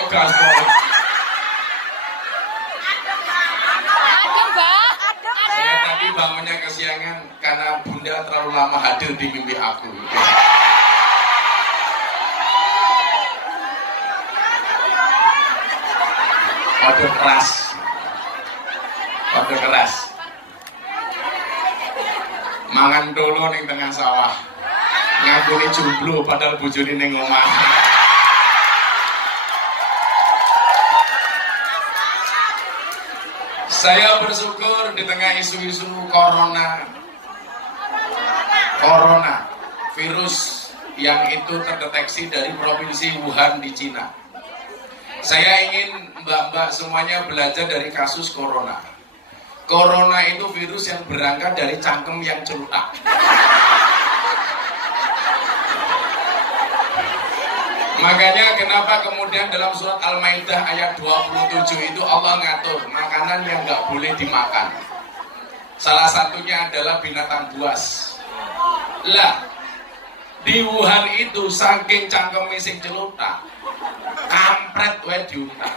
kok gaspol. Saya tadi bangunnya kesiangan karena Bunda terlalu lama hadir di mimpi aku. Kode keras. Kode keras. Mangan dolo ning tengah sawah. Ngakuni jomblo padahal bojone ning omah. Saya bersyukur di tengah isu-isu corona, virus yang itu terdeteksi dari provinsi Wuhan di Cina. Saya ingin mbak-mbak semuanya belajar dari kasus corona. Corona itu virus yang berangkat dari cangkem yang celutak. Makanya kenapa kemudian dalam surat Al-Maidah ayat 27 itu Allah ngatur makanan yang nggak boleh dimakan. Salah satunya adalah binatang buas. Lah, di Wuhan itu saking cangkeme sing celutak, kampret wae diuntak.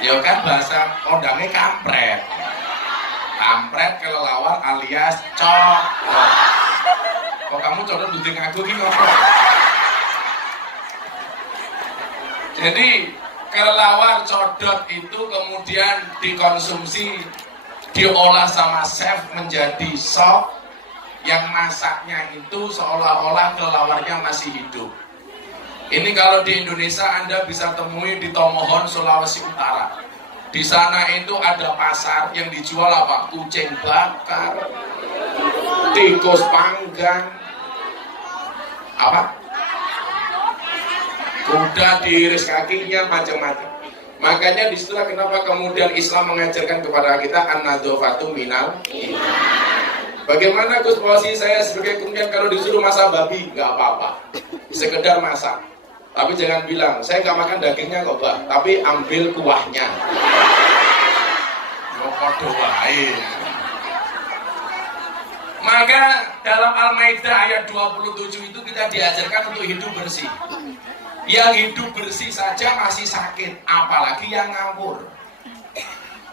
Ya kan bahasa kondangnya kampret. Kampret kelelawar alias cok. Kok kamu coba duduk aku gini ngobrol? Jadi kelelawar codot itu kemudian dikonsumsi, diolah sama chef menjadi sop yang masaknya itu seolah-olah kelelawarnya masih hidup. Ini kalau di Indonesia Anda bisa temui di Tomohon, Sulawesi Utara. Di sana itu ada pasar yang dijual apa? Kucing bakar, tikus panggang, apa? Kuda diiris kakinya, macam-macam. Makanya disitulah kenapa kemudian Islam mengajarkan kepada kita an-nadzafatu minal iman. Bagaimana Gus posisi saya sebagai kemudian kalau disuruh masak babi, nggak apa-apa, sekedar masak. Tapi jangan bilang saya nggak makan dagingnya kok Mbak, tapi ambil kuahnya. Podo wae. Maka dalam Al-Maidah ayat 27 itu kita diajarkan untuk hidup bersih. Yang hidup bersih saja masih sakit, apalagi yang ngawur.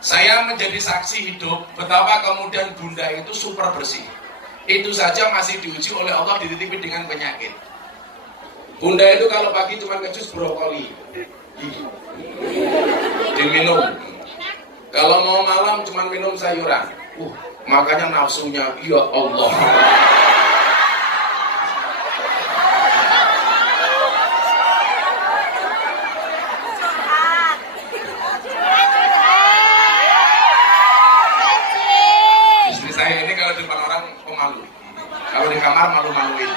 Saya menjadi saksi hidup betapa kemudian Bunda itu super bersih. Itu saja masih diuji oleh Allah, dititipi dengan penyakit. Bunda itu kalau pagi cuma ngejus brokoli, diminum. Kalau mau malam cuma minum sayuran. Makanya nafsunya, ya Allah. Saya ini kalau di depan orang pemalu, kalau di kamar malu-maluin.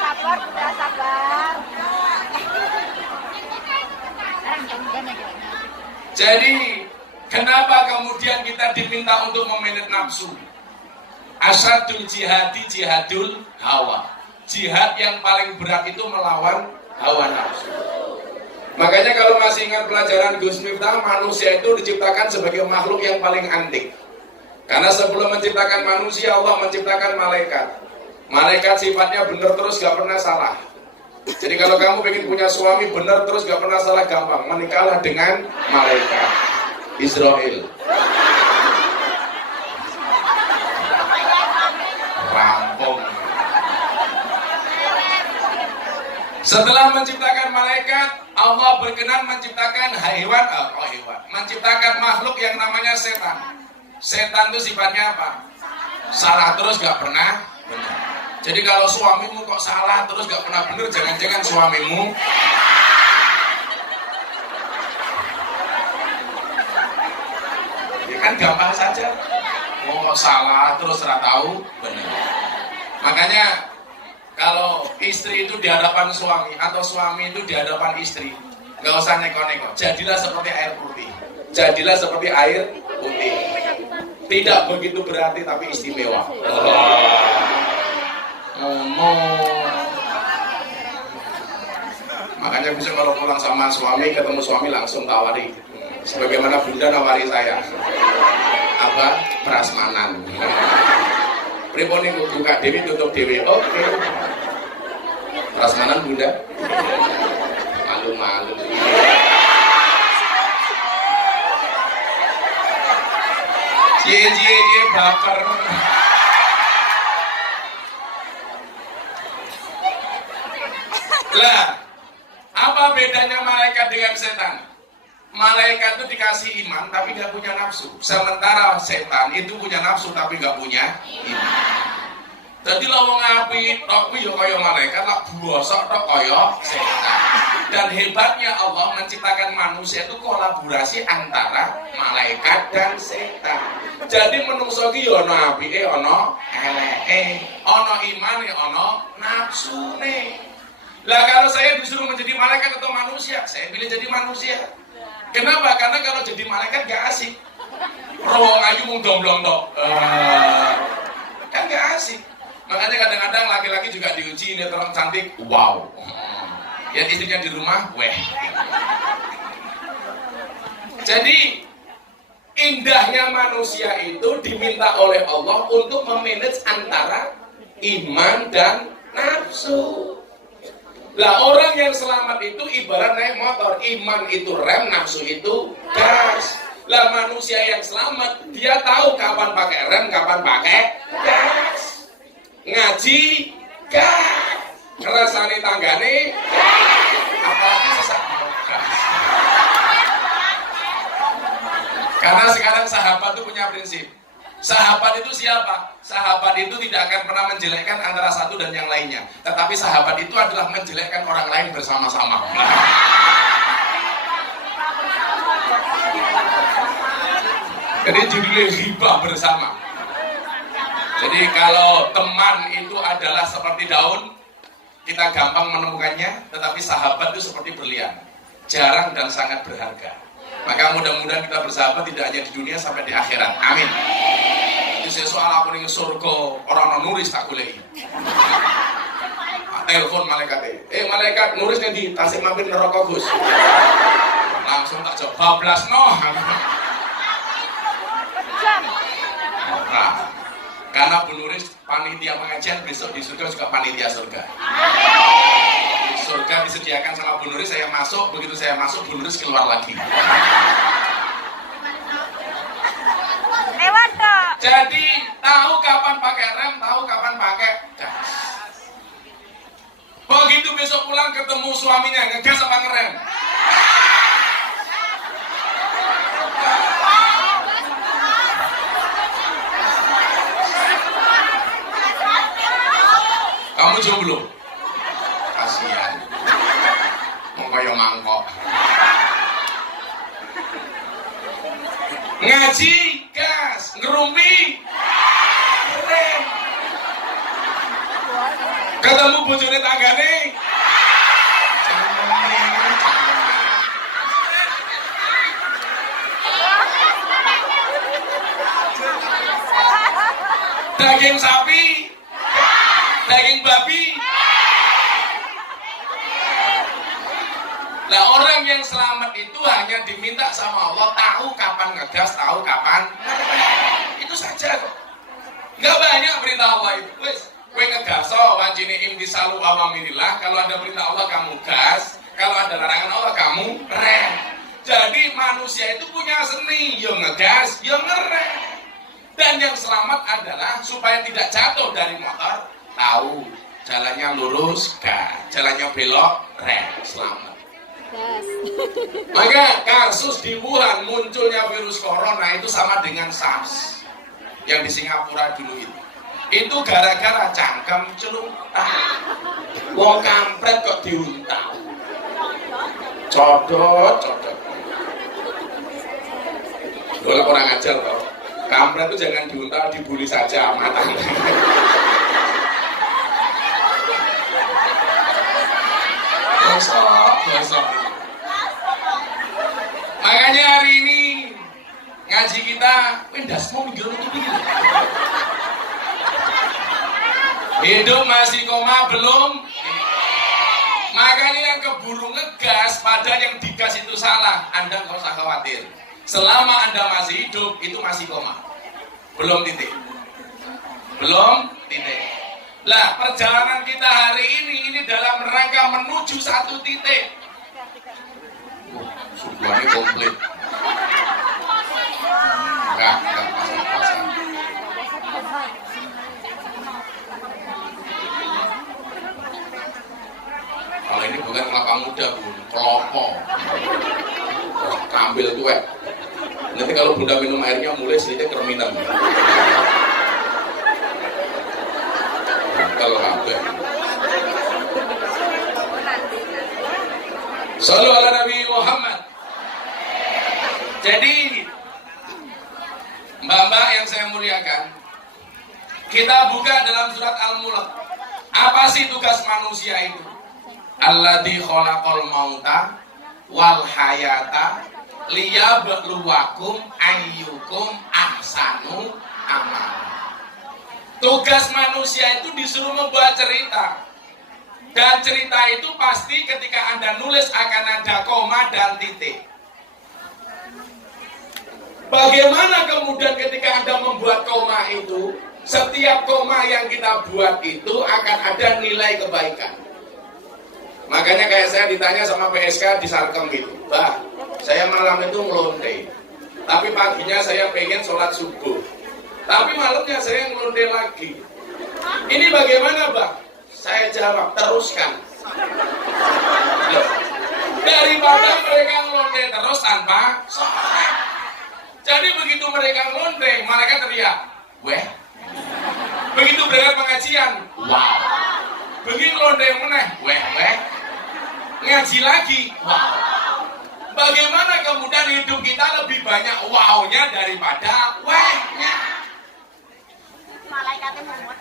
Sabar, udah sabar. Jadi kenapa kemudian kita diminta untuk memanage nafsu? Asadul jihadi jihadul hawa. Jihad yang paling berat itu melawan hawa nafsu. Makanya kalau masih ingat pelajaran Gus Miftah, manusia itu diciptakan sebagai makhluk yang paling antik. Karena sebelum menciptakan manusia, Allah menciptakan malaikat. Malaikat sifatnya benar terus, gak pernah salah. Jadi kalau kamu ingin punya suami benar terus, gak pernah salah, gampang. Menikahlah dengan malaikat Israel. Rampung. Setelah menciptakan malaikat, Allah berkenan menciptakan hewan, menciptakan makhluk yang namanya setan. Setan itu sifatnya apa? Salah terus gak pernah benar. Jadi kalau suamimu kok salah terus gak pernah benar, jangan-jangan suamimu ya kan gampang saja. Mau kok salah terus gak tahu benar. Makanya kalau istri itu di hadapan suami atau suami itu di hadapan istri, nggak usah neko-neko. Jadilah seperti air putih. Jadilah seperti air putih. Tidak begitu berarti tapi istimewa. Makanya bisa kalau pulang sama suami, ketemu suami langsung tawari. Sebagaimana Bunda nawari saya. Apa? Prasmanan. Pripun niku buka dewi tutup dewi. Oke. Prasmanan Bunda? Malu-malu. Cie baper. Lah, apa bedanya malaikat dengan setan? Malaikat itu dikasih iman tapi nggak punya nafsu. Sementara setan itu punya nafsu tapi nggak punya iman. Jadi lawang api tok yo kaya malaikat, lak bosok tok kaya setan. Dan hebatnya Allah menciptakan manusia itu kolaborasi antara malaikat dan setan. Jadi menungso ki yo ana apike, ana eleke, ana imane, ana nafsune. Lah kalau saya disuruh menjadi malaikat atau manusia, saya pilih jadi manusia. Kenapa? Karena kalau jadi malaikat gak asik. Rawang ayu mung domblong tok. Kan gak asik. Makanya kadang-kadang laki-laki juga diuji, ini orang cantik, wow. Ya istrinya di rumah, weh. Jadi indahnya manusia itu diminta oleh Allah untuk memanage antara iman dan nafsu. Lah orang yang selamat itu ibarat naik motor, iman itu rem, nafsu itu gas. Lah manusia yang selamat dia tahu kapan pakai rem, kapan pakai gas. Ngaji gas, ngerasani tanggane gas, apalagi sesak gas. Karena sekarang sahabat itu punya prinsip. Sahabat itu siapa? Sahabat itu tidak akan pernah menjelekkan antara satu dan yang lainnya. Tetapi sahabat itu adalah menjelekkan orang lain bersama-sama. Jadi judulnya riba bersama. Jadi kalau teman itu adalah seperti daun, kita gampang menemukannya. Tetapi sahabat itu seperti berlian, jarang dan sangat berharga. Maka mudah-mudahan kita bersahabat tidak hanya di dunia sampai di akhirat. Amin. Itu soal aku ning surga orang nulis tak boleh. Telepon malaikat. Malaikat nulis di tasik mampir neraka Gus. Langsung tak jawab bablas noh. Nah, karena Bu Nuris panitia pengajian besok di surga juga panitia surga. Di surga disediakan sama Bu Nuris, saya masuk, begitu saya masuk Bu Nuris keluar lagi. Jadi tahu kapan pakai rem, tahu kapan pakai gas. Begitu besok pulang ketemu suaminya, ngegas apa ngerem? Kamu jomblo? Kasihan. Mau kayak mangkok. Ngaji gas, ngerumpi rem. Ketemu bojone tanggane. Daging sapi, daging babi. Nah orang yang selamat itu hanya diminta sama Allah tahu kapan ngegas, tahu kapan itu saja kok. Nggak banyak perintah Allah itu. Wes, kowe ngegaso wajine imtisalu awamirillah. Kalau ada perintah Allah kamu gas, kalau ada larangan Allah kamu rem. Jadi manusia itu punya seni, yo ngegas, yo ngerem. Dan yang selamat adalah supaya tidak jatuh dari motor, tahu jalannya lurus, gas, jalannya belok, rem, selamat. Maka kasus di Wuhan munculnya virus corona itu sama dengan SARS yang di Singapura dulu itu. Itu gara-gara cangkem celuntak. Wong kampret kok diuntal. Codot. Loh kurang ajar toh. Kampret itu jangan diuntal, dibully saja matanya. Besok. Makanya hari ini ngaji kita, wendas mau minggir untuk ini. Hidup masih koma belum. Makanya yang keburu ngegas, pada yang digas itu salah. Anda nggak usah khawatir. Selama Anda masih hidup, itu masih koma. Belum titik. Lah perjalanan kita hari ini dalam rangka 1 titik. Suguhannya komplit. Enggak pasang. Kalau ini bukan kelapa muda, Bu, kelopo. Ambil tuh, nanti kalau Bunda minum airnya mulai sedikit kerminan. Kalau apa? Sallu ala Nabi Muhammad. Jadi, mbak-mbak yang saya muliakan, kita buka dalam surat Al-Mulk. Apa sih tugas manusia itu? Alladzi khalaqal mauta wal hayata liyabluwakum ayyukum ahsanu amala. Tugas manusia itu disuruh membuat cerita. Dan cerita itu pasti ketika Anda nulis akan ada koma dan titik. Bagaimana kemudian ketika Anda membuat koma itu, setiap koma yang kita buat itu akan ada nilai kebaikan. Makanya kayak saya ditanya sama PSK di Sarkem gitu, Bah, saya malam itu ngelonte, tapi paginya saya pengen sholat subuh, tapi malamnya saya ngelonte lagi. Ini bagaimana, Bah? Saya jawab, teruskan. Loh, daripada mereka ngelonte terus tanpa sholat. Jadi begitu mereka ngelonte, mereka teriak, weh. Begitu berangkat pengajian, wow. Begitu ngelonte meneh, weh. Ngaji lagi, wow. Bagaimana kemudian hidup kita lebih banyak wow-nya daripada weh-nya? Malaikatnya mumet.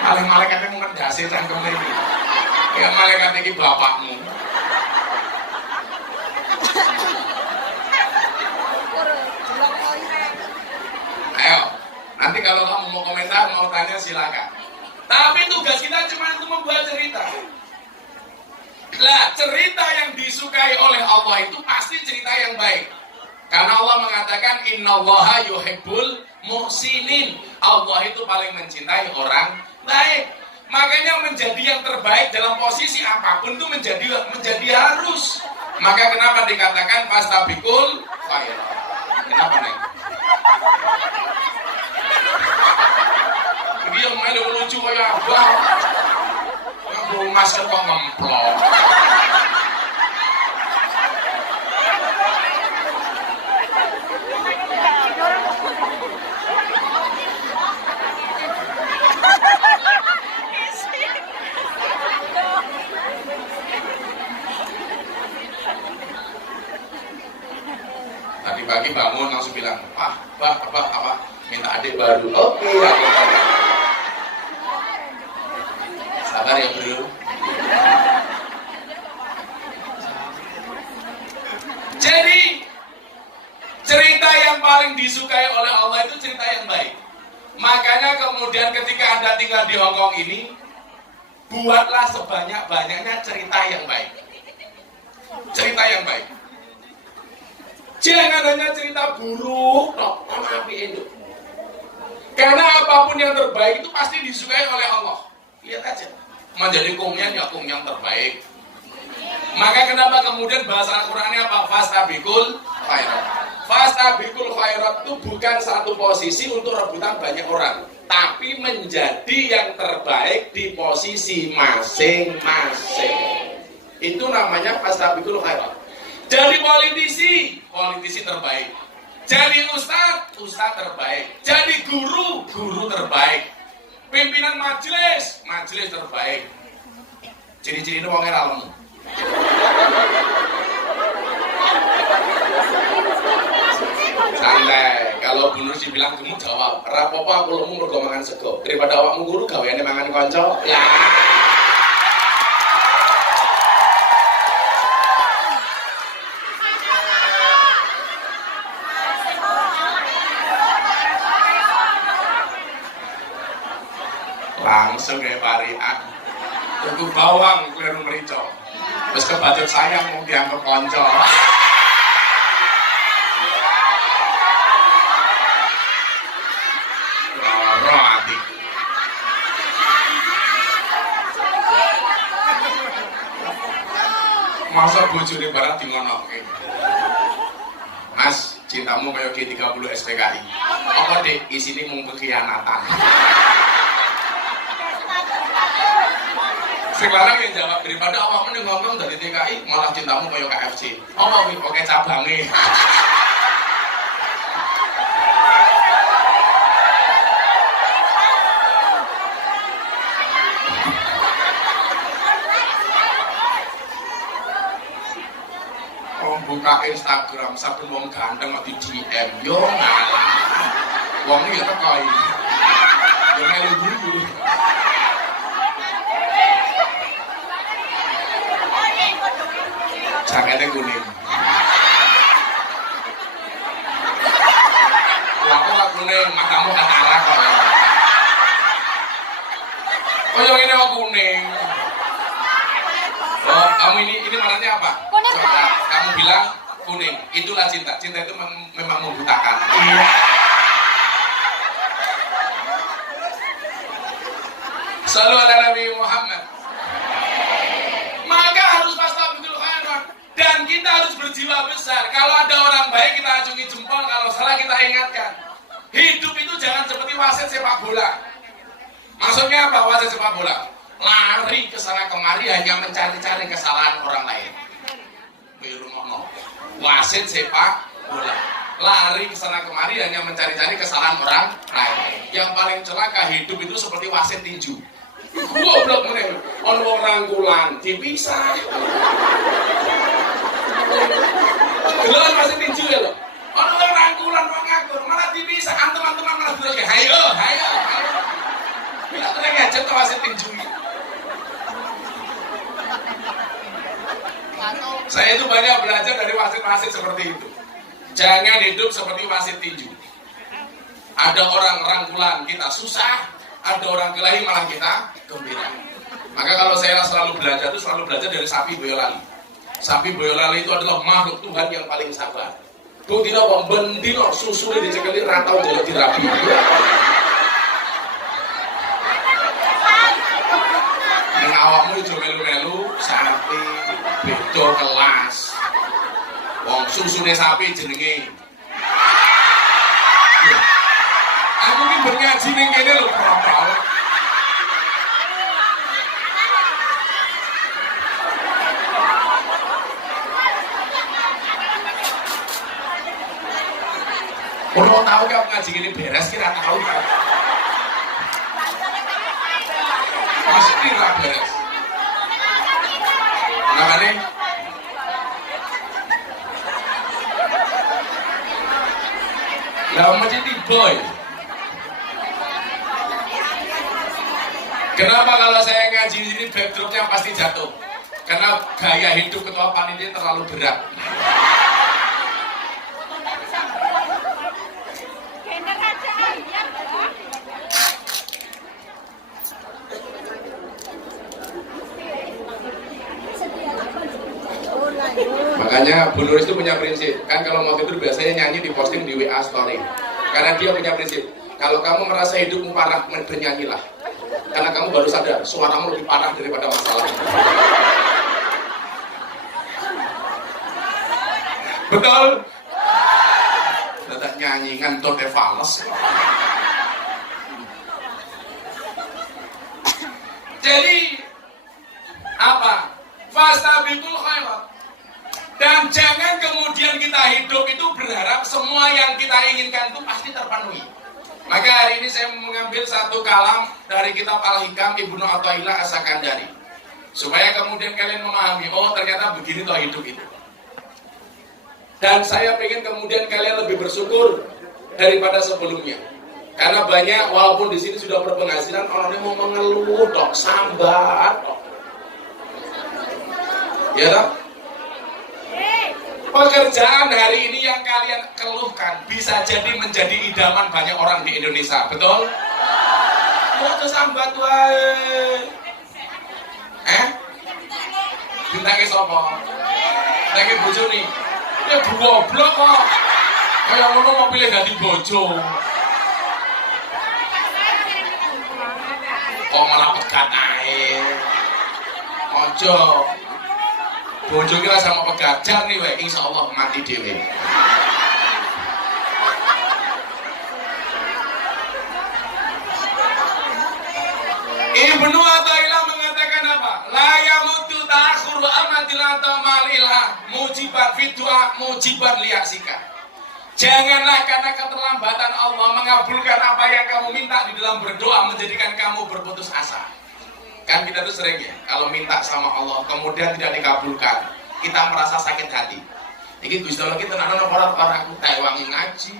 Malaikatnya mumet dasih cangkem ini. Ya malaikat ini bapakmu. Ayo, nanti kalau kamu mau komentar, mau tanya silakan. Tapi tugas kita cuma itu membuat cerita. Lah, cerita yang disukai oleh Allah itu pasti cerita yang baik. Karena Allah mengatakan innallaha yuhibbul muhsinin. Allah itu paling mencintai orang baik. Makanya menjadi yang terbaik dalam posisi apapun itu menjadi harus. Maka kenapa dikatakan fastabiqul khairat? Kenapa, Neng? Dia melu lucu kayak abang. Masker kok ngemplok. Tadi pagi bangun langsung bilang, apa? Minta adik baru. Oke, adik baru. Sabar ya, Bro. Jadi cerita yang paling disukai oleh Allah itu cerita yang baik. Makanya kemudian ketika Anda tinggal di Hongkong ini, buatlah sebanyak-banyaknya cerita yang baik. Cerita yang baik. Jangan hanya cerita buruk, itu. Karena apapun yang terbaik itu pasti disukai oleh Allah. Lihat aja. Menjadi kumyan ya kumyan terbaik. Maka kenapa kemudian bahasa Al-Qur'annya apa? Fastabiqul khairat. Fastabiqul khairat itu bukan satu posisi untuk rebutan banyak orang, tapi menjadi yang terbaik di posisi masing-masing. Itu namanya fastabiqul khairat. Jadi politisi terbaik. Jadi ustadz terbaik. Jadi guru terbaik. Pimpinan majelis terbaik. Ciri-ciri itu wong ora lemu. Santai, kalau Bu Nursi bilang kamu jawab, rapopo aku lemu mergo mangan sego. Daripada awakmu guru gaweane mangan kanca. Ya. Langsung kayak parian. Tuku bawang kleru merica. Wis kebacut sayang mau dianggap kanca. Masa bojone barang di ngonoke. Mas, cintamu kayak G30 SPKI. Apa dek, isini mung kekhianatan. Sekarang yang jawab daripada awakmu ning ngomong dari TKI malah cintamu kayak KFC. Apa kuwi oke cabange. Buka Instagram saben wong ganteng kok di DM yo ngalah. Wong iki teko iki. Yo melu guru. Jakete kuning. Aku lak kuning, matamu katarak kok. Koyo ngene kok kuning. Oh, kamu ini warnanya apa? Kuning, Coba, Pak. kamu bilang kuning. Itulah cinta. Cinta itu memang membutakan. Iya. Selalu ada Nabi Muhammad. Maka harus fastabiqul khairat dan kita harus berjiwa besar. Kalau ada orang baik kita acungi jempol, kalau salah kita ingatkan. Hidup itu jangan seperti wasit sepak bola. Maksudnya apa wasit sepak bola? Lari ke sana kemari hanya mencari-cari kesalahan orang lain. Wasit sepak bola lari ke sana kemari hanya mencari-cari kesalahan orang lain. Yang paling celaka hidup itu seperti wasit tinju. Goblok meneh, ono wong rangkulan dipisah. Gelar wasit tinju ya lho. Ono wong rangkulan wong ngakur malah dipisah, antum-antuman malah terus kayak hayo. Bila tenang aja tuh wasit tinju. Saya itu banyak belajar dari wasit-wasit seperti itu. Jangan hidup seperti wasit tinju. Ada orang rangkulan kita susah, ada orang kelahi malah kita gembira. Maka kalau saya selalu belajar itu selalu belajar dari sapi Boyolali. Sapi Boyolali itu adalah makhluk Tuhan yang paling sabar. Tuh tidak kok bendino susu dicekeli ratau jadi dirapi. Neng awakmu itu melu-melu sapi beda kelas. Wong susune sapi jenenge. Aku ki bergaji ning kene lho, Bapak. Kalau tahu kan ngaji gini beres kira tahu kan? Pasti lah beres. Makanya lah menjadi boy. Kenapa kalau saya ngaji di sini backdropnya pasti jatuh? Karena gaya hidup ketua panitia terlalu berat. Makanya Bu Nuris itu punya prinsip, kan kalau mau tidur biasanya nyanyi di posting di WA story. Karena dia punya prinsip, kalau kamu merasa hidupmu parah, bernyanyilah. Karena kamu baru sadar, suaramu lebih parah daripada masalah. Betul? Tidak nyanyi ngantor fales. Jadi apa? Fastabiqul khairat. Dan jangan kemudian kita hidup itu berharap semua yang kita inginkan itu pasti terpenuhi. Maka hari ini saya mengambil satu kalam dari kitab Al-Hikam Ibnu Athaillah As-Sakandari. Supaya kemudian kalian memahami, oh ternyata begini toh hidup itu. Dan saya ingin kemudian kalian lebih bersyukur daripada sebelumnya. Karena banyak, walaupun di sini sudah berpenghasilan, orangnya mau mengeluh dok, sambat dok. Ya dok? Pekerjaan hari ini yang kalian keluhkan bisa jadi menjadi idaman banyak orang di Indonesia, betul? Mau kesambat wae. Bintangnya sopo? Bintangnya bojo nih. Ya goblok kok. Kayak ngono mau pilih ganti bojo. Kok malah pegat ae. Ojo. Bojo kira sama pegajar nih weh, insyaallah mati dhewe. Ibnu Athaillah mengatakan apa? La yamutu ta'khuru amatil atamalillah mujibat fidua mujibat liaksika. Janganlah karena keterlambatan Allah mengabulkan apa yang kamu minta di dalam berdoa menjadikan kamu berputus asa. Kan kita tuh sering ya, kalau minta sama Allah kemudian tidak dikabulkan, kita merasa sakit hati. Ini Gusti Allah kita nana orang aku wangi ngaji,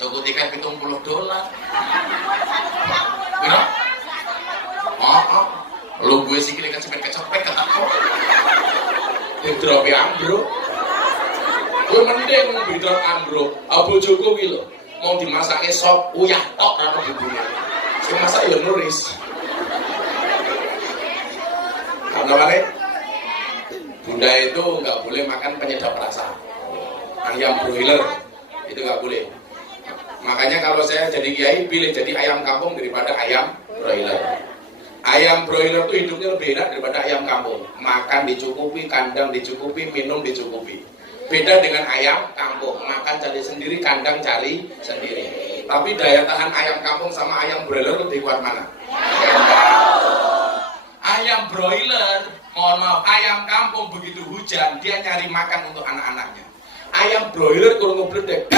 tuku tiket $70. Kira? Lu gue sih kira kecepet ketak kok. Bidrop ambro. Gue mending bidrop ambro. Abu Jokowi lo mau dimasaknya sop uyah tok rano bumbunya. Sing masak ya nuris. Karena mana? Bunda itu nggak boleh makan penyedap rasa. Ayam broiler itu nggak boleh. Makanya kalau saya jadi kiai pilih jadi ayam kampung daripada ayam broiler. Ayam broiler itu hidupnya lebih enak daripada ayam kampung. Makan dicukupi, kandang dicukupi, minum dicukupi. Beda dengan ayam kampung, makan cari sendiri, kandang cari sendiri. Tapi daya tahan ayam kampung sama ayam broiler lebih kuat mana? Ayam broiler, mohon maaf, ayam kampung begitu hujan dia nyari makan untuk anak-anaknya. Ayam broiler kalau ngebledek,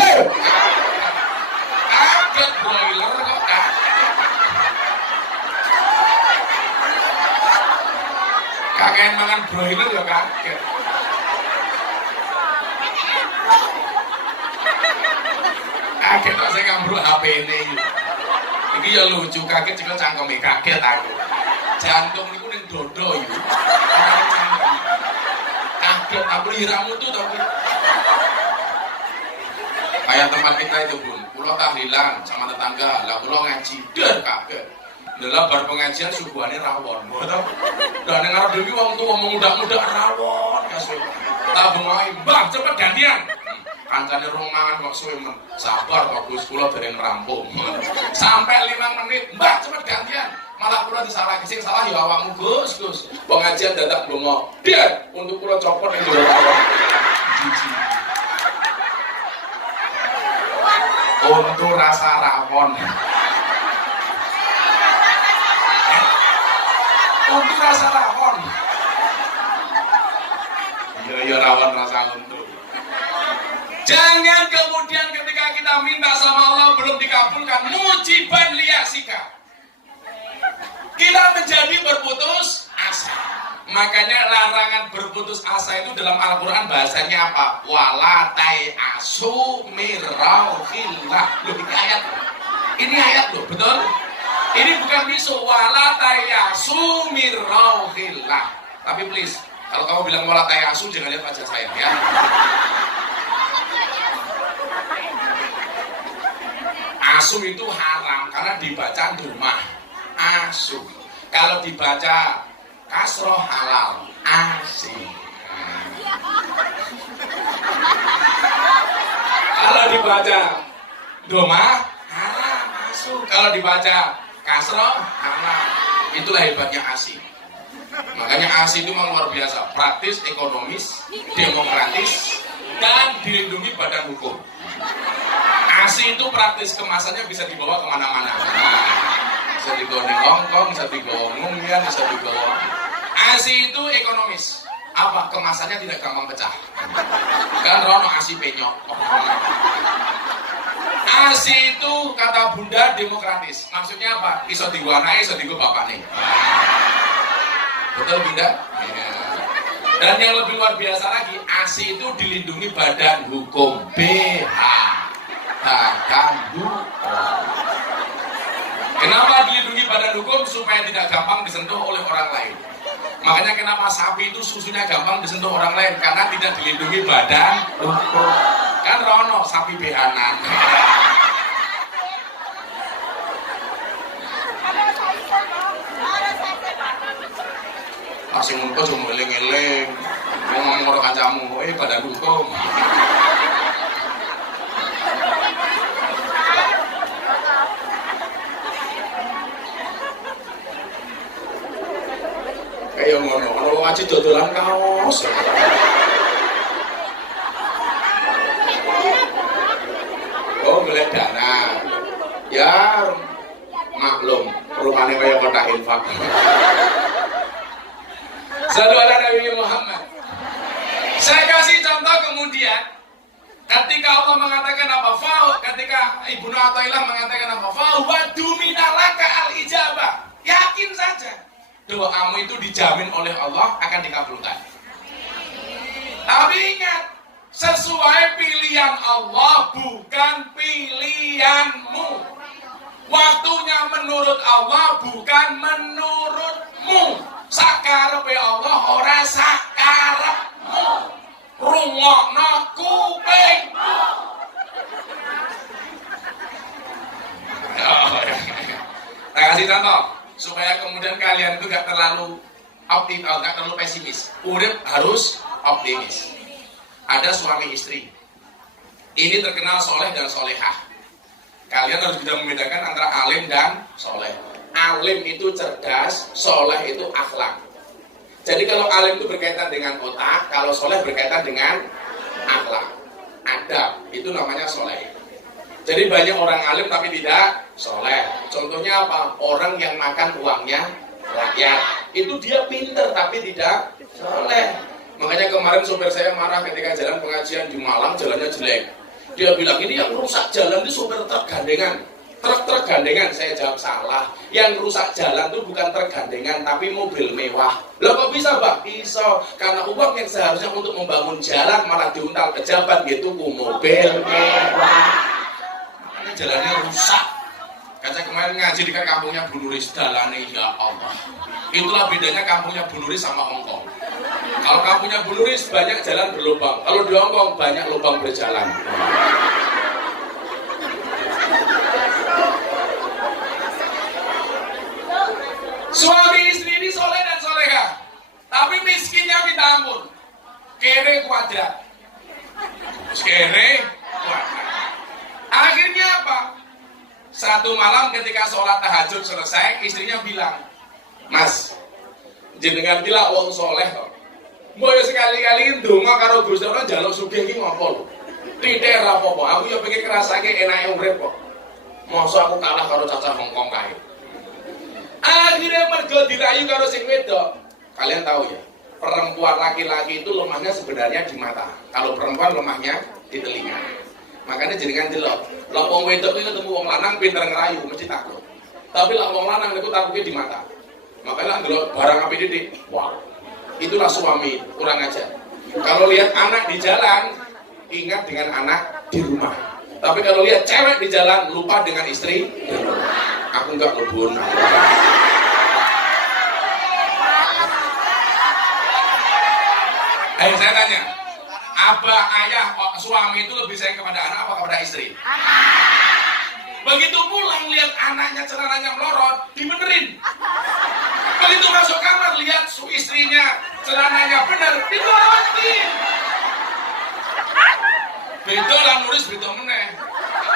kaget broiler kok kaget. Kaget makan broiler ya kaget. Kaget kok saya ngambruk HP ini. Ini ya lucu, kaget juga cangkeme kaget aku. Jantung itu ning dodo itu. Kaget aku liramu tuh tapi. Kayak tempat kita itu Bun, pulau tahlilan sama tetangga, lah pulau ngaji, dan kaget. Dalam bar pengajian suguhannya rawon, betul? Dan yang ngarep dewi wong tuwa muda-muda rawon, kasih. Tak bengoi, mbah cepet gantian. Kancane rong mangan kok suwe men. Sabar kok Gus kula dereng rampung. Sampai 5 menit, mbah cepet gantian. Malah kula disalah sing salah ya awakmu Gus. Pengajian dadak ndonga. Dia untuk kula copot ning jero awak. Untuk rasa rawon. Untuk rasa rawon. Iya rawon rasa untuk. Jangan kemudian ketika kita minta sama Allah belum dikabulkan, mujiban liaksika. Kita menjadi berputus asa. Makanya larangan berputus asa itu dalam Al-Quran bahasanya apa? Wala tayasu mirauhillah. Loh ini ayat. Ini ayat loh, betul? Ini bukan bisu. Wala tayasu mirauhillah. Tapi please, kalau kamu bilang wala tayasu jangan lihat wajah saya ya. Asu itu haram karena dibaca dumah. Asu. Kalau dibaca kasroh halal. Asih. Kalau dibaca dumah haram. Asu. Kalau dibaca kasroh halal. Itulah hebatnya ASI. Makanya ASI itu memang luar biasa. Praktis, ekonomis, demokratis, dan dilindungi badan hukum. ASI itu praktis, kemasannya bisa dibawa kemana-mana. Bisa dibawa di Hongkong, bisa dibawa Mungyan, bisa dibawa. ASI itu ekonomis. Apa? Kemasannya tidak gampang pecah. Kan rono ASI penyok. ASI itu kata Bunda demokratis. Maksudnya apa? Iso digo anake, iso digo bapakne. Betul Bunda? Ya. Dan yang lebih luar biasa lagi, ASI itu dilindungi badan hukum BH. Kenapa dilindungi badan hukum? Supaya tidak gampang disentuh oleh orang lain. Makanya kenapa sapi itu susunya gampang disentuh orang lain? Karena tidak dilindungi badan hukum. Kan rono sapi behanan. Langsung muka cuma eling-eling. Ngomong orang kancamu, badan hukum. kaya ngono. Ana wong ngaji dodolan kaos. Oh, golek dana. Ya maklum, rumahnya kaya kotak infak. Selalu ada Nabi Muhammad. Saya kasih contoh kemudian, ketika Allah mengatakan apa? Ketika Ibnu Athaillah mengatakan apa? Wa duminalaka al-ijabah. Yakin saja, doamu itu dijamin oleh Allah akan dikabulkan. Tapi ingat, sesuai pilihan Allah, bukan pilihanmu. Waktunya menurut Allah, bukan menurutmu. Sakarepe Allah ora sakarepmu. Rungokno kupingmu. Nah, kasih contoh supaya kemudian kalian itu gak terlalu gak terlalu pesimis. Urip harus optimis. Ada suami istri. Ini terkenal soleh dan solehah. Kalian harus bisa membedakan antara alim dan soleh. Alim itu cerdas, soleh itu akhlak. Jadi kalau alim itu berkaitan dengan otak, kalau soleh berkaitan dengan akhlak. Adab, itu namanya soleh. Jadi banyak orang alim tapi tidak soleh. Contohnya apa? Orang yang makan uangnya rakyat. Itu dia pinter tapi tidak soleh. Makanya kemarin sopir saya marah ketika jalan pengajian di Malang, jalannya jelek. Dia bilang, ini yang rusak jalan itu sopir truk gandengan. Truk gandengan, saya jawab salah. Yang rusak jalan itu bukan truk gandengan, tapi mobil mewah. Lah kok bisa, Bang? Bisa. Karena uang yang seharusnya untuk membangun jalan malah diuntal pejabat gitu, mobil mewah. Makanya jalannya rusak. Kaca kemarin ngaji di kampungnya Bu Nuris, dalane ya Allah. Itulah bedanya kampungnya Bu Nuris sama Hongkong. Kalau kampungnya Bu Nuris banyak jalan berlubang, kalau di Hongkong banyak lubang berjalan. Suami istri ini soleh dan soleha, tapi miskinnya minta ampun. Kere kuadrat. Kere kuadrat. Akhirnya apa? Satu malam ketika sholat tahajud selesai, istrinya bilang, Mas, jenengan bilang wong soleh kok. Mbok sekali-kali ndonga karo Gusti Allah njaluk sugih iki ngopo lho. Titik ra apa-apa, aku yo pengen ngrasake enake urip kok. Mosok aku kalah karo cacah Hongkong kae. Akhirnya mergo dirayu karo sing wedok. Kalian tahu ya, perempuan laki-laki itu lemahnya sebenarnya di mata. Kalau perempuan lemahnya di telinga. Makanya jenengan delok, lha wong wedok iki ketemu wong lanang pinter ngerayu mesti takut. Tapi lha wong lanang niku takutnya di mata. Makanya delok barang api didik, wah. Itulah suami, kurang ajar. Kalau lihat anak di jalan, ingat dengan anak di rumah. Tapi kalau lihat cewek di jalan, lupa dengan istri di rumah. Aku enggak lebun. Saya tanya, abah, ayah, suami itu lebih sayang kepada anak apa kepada istri? Begitu pulang lihat anaknya celananya melorot, dibenerin. Begitu masuk kamar lihat istrinya celananya bener, dilorotin. Beda lah nulis beda meneh.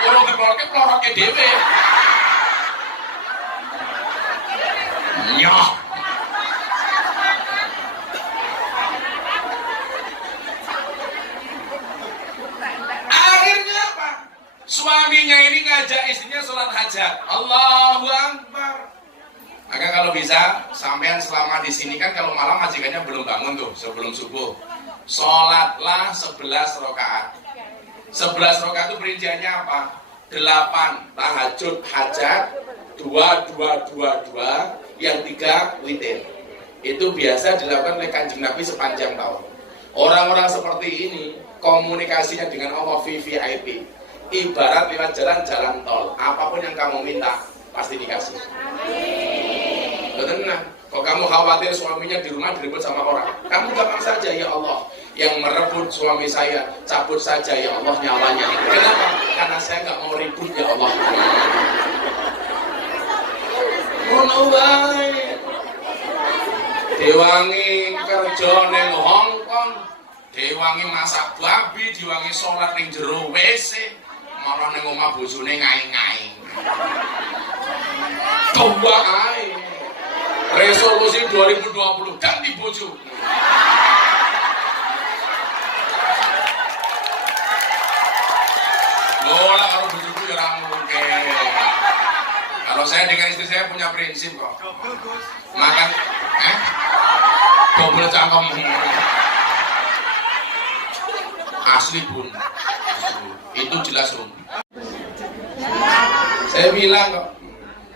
Orang diplorke ploroke dhewe. Nyoh. Akhirnya apa? Suaminya ini ngajak istrinya sholat hajat. Allahu Akbar. Maka kalau bisa, sampean selama di sini kan kalau malam majikannya belum bangun tuh sebelum subuh. Sholatlah 11 rakaat. 11 rakaat itu perinciannya apa? 8 tahajud hajat, 2, yang 3 witir. Itu biasa dilakukan oleh Kanjeng Nabi sepanjang tahun. Orang-orang seperti ini komunikasinya dengan Allah VVIP. Ibarat lewat jalan tol. Apapun yang kamu minta pasti dikasih. Tenang. Kok kamu khawatir suaminya di rumah direbut sama orang? Kamu gampang saja, ya Allah. Yang merebut suami saya, cabut saja ya Allah nyawanya. Kenapa? Karena saya nggak mau ribut ya Allah. Ngono wae. Diwangi kerja ning Hongkong, diwangi masak babi, diwangi sholat ning jero WC, malah ning omah bojone ngaing-ngaing. Coba ae. Resolusi 2020 ganti bojo. Loh lah kalau bojoku ya ora mungkin. Kalau saya dengan istri saya punya prinsip kok. Makan double cangkem. Asli bun. Itu jelas bun. Saya bilang kok,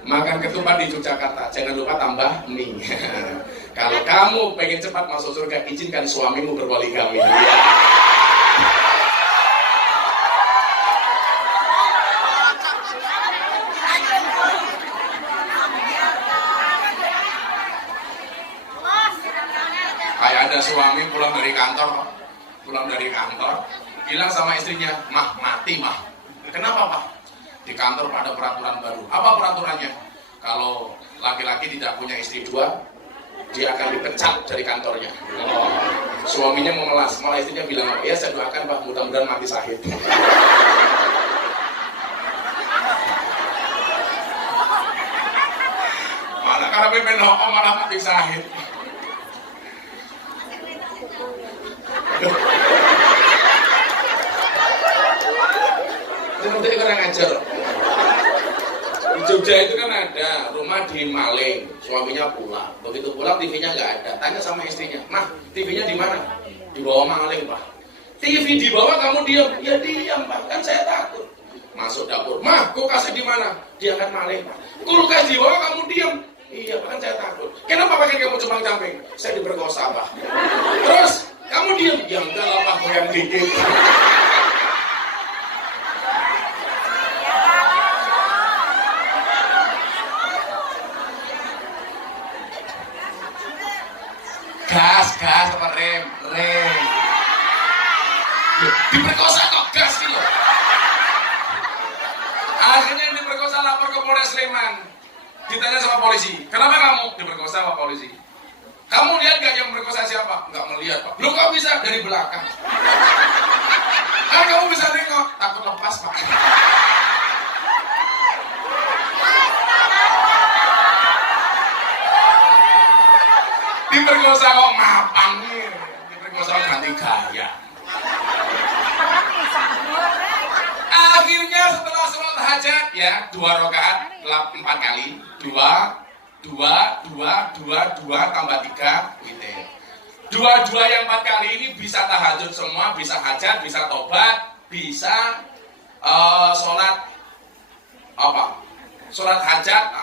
makan ketupat di Yogyakarta, jangan lupa tambah mie. Kalau kamu pengen cepat masuk surga, izinkan suamimu berpoligami. Kayak ada suami pulang dari kantor, bilang sama istrinya, "Mah, mati mah." "Kenapa Pak?" "Di kantor ada peraturan baru." "Apa peraturannya?" "Kalau laki-laki tidak punya istri dua, dia akan dipecat dari kantornya." Oh, suaminya memelas, malah istrinya bilang, "Ya saya doakan Pak, mudah-mudahan mati syahid." Malah karena pimpin malah mati syahid. Itu kurang ajar. Di Jogja itu kan ada rumah di Maling, suaminya pulang. Begitu pulang TV-nya nggak ada. Tanya sama istrinya, "Mah, TV-nya di mana?" "Di bawah Maling Pak." "TV di bawah kamu diam?" "Ya diam Pak, kan saya takut." Masuk dapur, "Mah, kulkasnya di mana?" "Diangkat Maling Pak." "Kulkas di bawah kamu diam?" "Iya Pak, kan saya takut." "Kenapa pakai kamu cembang-camping?" "Saya diperkosa Pak." "Terus kamu diam?" "Ya enggak lah Pak, goyang dikit." Gas apa rem? Diperkosa kok gas gitu. Akhirnya yang diperkosa lapor ke Polres Sleman. Ditanya sama polisi, "Kenapa kamu diperkosa sama polisi?" "Kamu lihat gak yang berkosa siapa?" "Nggak melihat Pak." "Lu kok bisa?" "Dari belakang." "Kan kamu bisa nengok." "Takut lepas Pak." Diperkosa kok mapan nih, diperkosa ganti gaya. Akhirnya setelah sholat hajat ya 2 rakaat 4 kali, 2 tambah 3 witir. 2 yang 4 kali ini bisa tahajud semua, bisa hajat, bisa tobat, bisa sholat apa? Sholat hajat,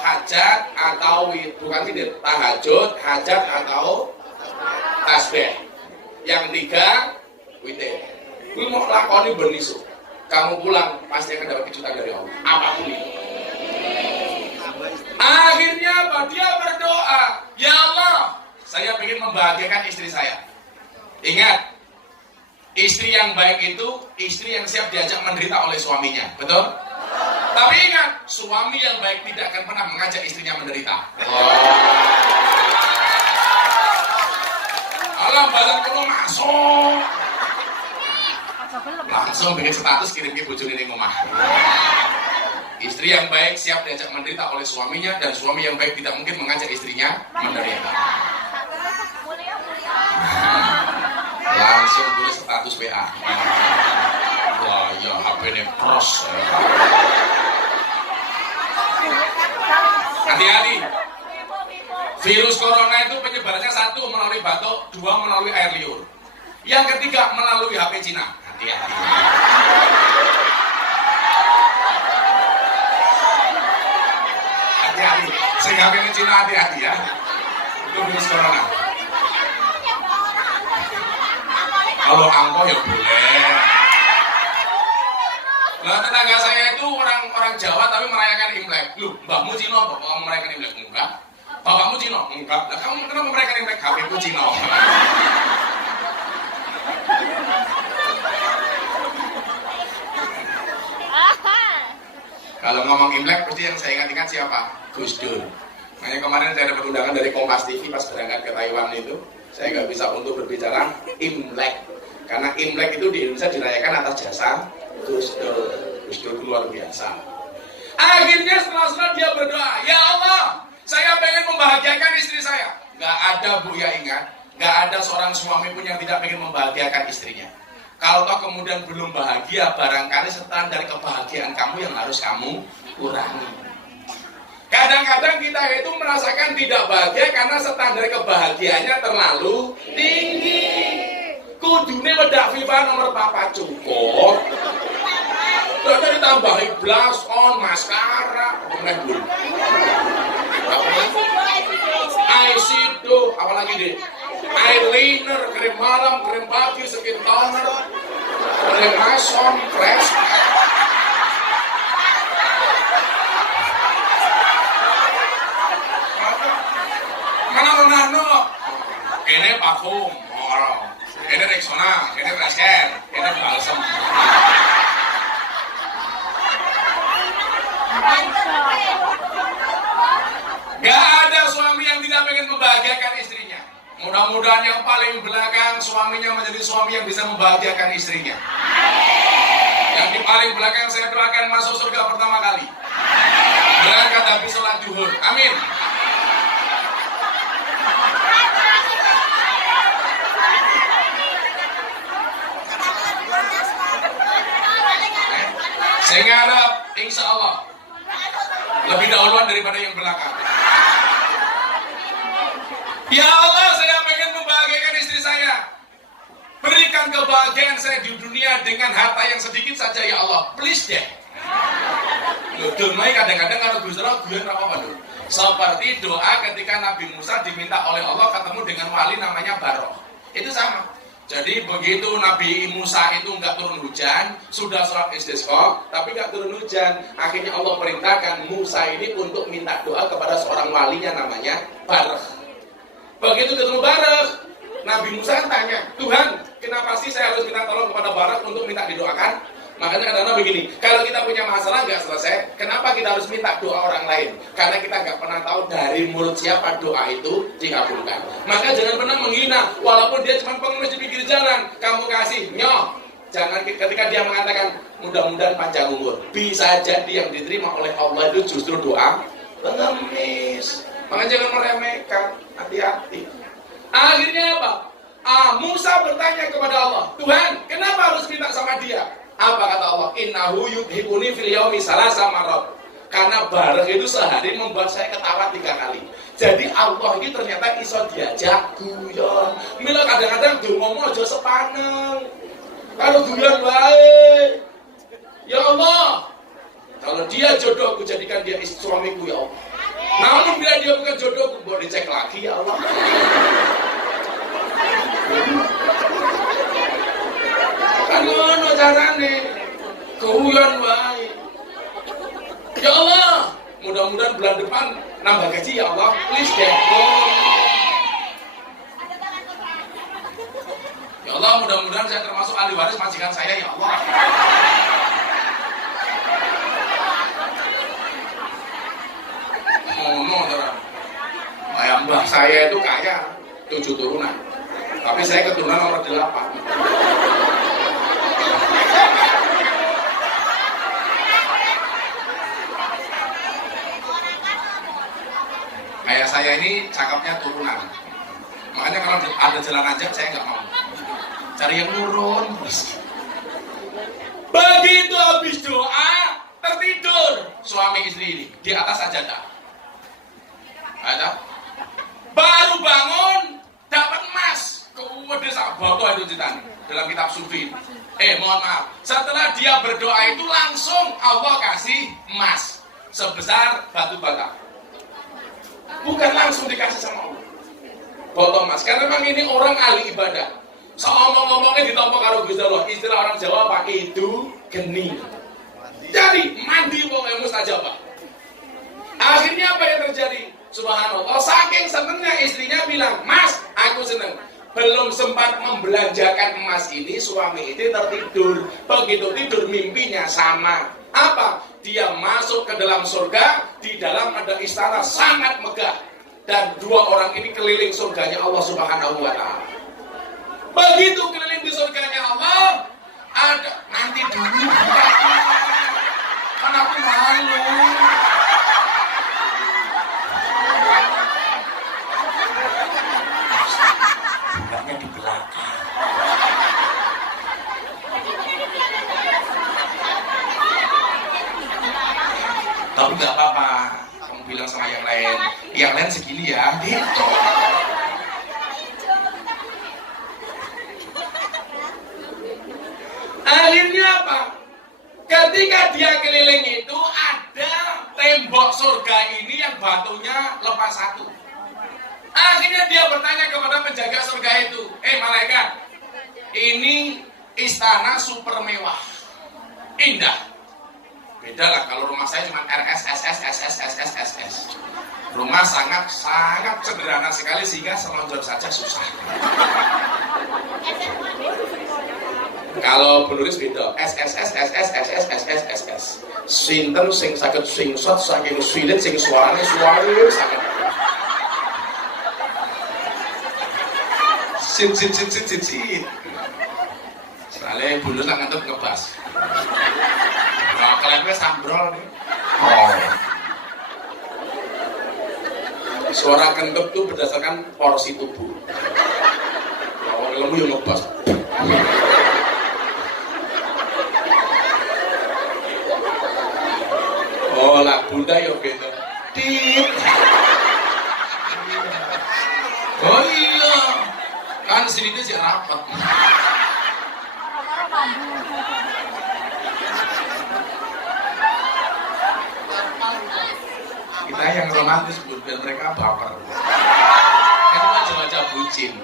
hajat atau bukan tidak tahajud, hajat atau tasbih. Yang 3 witir. Gue mau lakoni bernisu. Kamu pulang pasti akan dapat kejutan dari Allah. Apapun itu. Akhirnya apa? Dia berdoa, "Ya Allah, saya ingin membahagiakan istri saya." Ingat, istri yang baik itu istri yang siap diajak menderita oleh suaminya. Betul? Tapi ingat, suami yang baik tidak akan pernah mengajak istrinya menderita. Alam badan kulo masuk. Langsung bikin status kirim ke bojone ning omah. Istri yang baik siap diajak menderita oleh suaminya, dan suami yang baik tidak mungkin mengajak istrinya menderita. Langsung tulis status WA. Wah, ya HP-nya pros. Hati-hati. Virus corona itu penyebarannya 1 melalui batuk, 2 melalui air liur. Yang ketiga melalui HP Cina. Hati-hati. Hati-hati. Sehingga HP Cina hati-hati ya. Itu virus corona. Kalau angko ya boleh. Nah, tetangga saya itu orang Jawa tapi merayakan Imlek. Loh, mbahmu Cina kok kamu merayakan Imlek? Enggak. Bapakmu Cina? Enggak. Nah, kamu kenapa merayakan Imlek? HP-ku Cina. Kalau ngomong Imlek pasti yang saya ingat-ingat siapa? Gus Dur. Makanya kemarin saya dapat undangan dari Kompas TV pas berangkat ke Taiwan itu. Saya nggak bisa untuk berbicara Imlek. Karena Imlek itu di Indonesia dirayakan atas jasa Gus Dur. Gus Dur luar biasa. Akhirnya setelah dia berdoa, "Ya Allah, Saya pengen membahagiakan istri saya. Nggak ada, Bu, ya ingat. Nggak ada seorang suami pun yang tidak pengen membahagiakan istrinya. Kalau toh kemudian belum bahagia, barangkali standar kebahagiaan kamu yang harus kamu kurangi. Kadang-kadang kita itu merasakan tidak bahagia karena standar kebahagiaannya terlalu tinggi. Kudune wedak FIFA nomor papa cukup. Terus ditambahi blush on, maskara, eyeshadow, apalagi deh, eyeliner, krim malam, krim pagi, skin toner, krim mason, fresh. Mana Ronaldo? Ini parfum, ini Rexona, ini Freshen, ini balsam. Gak ada suami yang tidak pengen membahagiakan istrinya. Mudah-mudahan yang paling belakang suaminya menjadi suami yang bisa membahagiakan istrinya. Yang di paling belakang saya doakan masuk surga pertama kali. Berangkat habis sholat duhur. Amin. Saya ngarep, insya Allah lebih dahuluan daripada yang belakang. Ya Allah, saya pengen membahagiakan istri saya. Berikan kebahagiaan saya di dunia dengan harta yang sedikit saja, ya Allah. Please deh. Loh, domai kadang-kadang kalau Gusti Allah guyon apa-apa loh. Seperti doa ketika Nabi Musa diminta oleh Allah ketemu dengan wali namanya Baroh. Itu sama. Jadi begitu Nabi Musa itu nggak turun hujan, sudah sholat istisqa, tapi nggak turun hujan. Akhirnya Allah perintahkan Musa ini untuk minta doa kepada seorang walinya namanya Baroh. Begitu ketemu Baroh, Nabi Musa tanya, Tuhan, kenapa sih saya harus minta tolong kepada Baroh untuk minta didoakan? Makanya kadang-kadang begini, kalau kita punya masalah nggak selesai, kenapa kita harus minta doa orang lain? Karena kita nggak pernah tahu dari mulut siapa doa itu dikabulkan. Maka jangan pernah menghina, walaupun dia cuma pengemis di pinggir jalan, kamu kasih nyoh. Jangan ketika dia mengatakan mudah-mudahan panjang umur, bisa jadi yang diterima oleh Allah itu justru doa pengemis. Makanya jangan meremehkan, hati-hati. Akhirnya apa? Musa bertanya kepada Allah, Tuhan, kenapa harus minta sama dia? Apa kata Allah? Innahu yudhibuni fil yaumi salasa marot. Karena Baroh itu sehari membuat saya ketawa 3 kali. Jadi Allah ini ternyata iso diajak guyon. Mila kadang-kadang ngomong aja sepaneng. Kalau guyon baik. Ya Allah, kalau dia jodohku jadikan dia suamiku ya Allah. Namun bila dia bukan jodohku, boleh dicek lagi ya Allah. Kan ngono carane. Guyon wae. Ya Allah, mudah-mudahan bulan depan nambah gaji ya Allah. Please deh. Ya Allah, mudah-mudahan saya termasuk ahli waris majikan saya ya Allah. Ngono terang. Kayak mbah saya itu kaya 7 turunan. Tapi saya keturunan nomor 8. Kayak saya ini cakapnya turunan. Makanya kalau ada jalan nanjak saya nggak mau. Cari yang turun. Begitu habis doa, tertidur suami istri ini di atas sajadah. Ada? Baru bangun dapat emas. Kemudian sak botol itu ceritanya dalam kitab sufi. Mohon maaf. Setelah dia berdoa itu langsung Allah kasih emas sebesar batu bata. Bukan langsung dikasih sama Allah. Botol emas. Karena memang ini orang ahli ibadah. Ngomong-ngomongnya ditompok karo Gusti Allah. Istilah orang Jawa pakai itu geni. Jadi mandi wong mustajabah. Akhirnya apa yang terjadi? Subhanallah, saking senengnya istrinya bilang, Mas, aku seneng. Belum sempat membelanjakan emas ini, suami itu tertidur. Begitu tidur mimpinya sama. Apa? Dia masuk ke dalam surga, di dalam ada istana sangat megah. Dan 2 orang ini keliling surganya Allah Subhanahu wa ta'ala. Begitu keliling di surganya Allah, ada nanti dulu. Kan aku malu. dia keliling itu ada tembok surga ini yang batunya lepas satu. Akhirnya dia bertanya kepada penjaga surga itu, malaikat, ini istana super mewah, indah. Beda lah kalau rumah saya cuma RSSSSSSSSS. Rumah sangat sederhana sekali sehingga selonjor saja susah. Kalau penulis beda, SSSSSSSSSS. Sinten sing saged singsot saking sulit sing suarane sangat. Sit. Soalnya bulu tak ngentut ngebas. Nah, kalian gue sambrol nih. Oh. Suara kentut tuh berdasarkan porsi tubuh. Kalau lemu yang ngebas. Oh lah bunda ya gitu. Tit. Oh iya. Kan sini tuh sih rapat. Kita yang romantis biar mereka baper. Itu wajah-wajah bucin.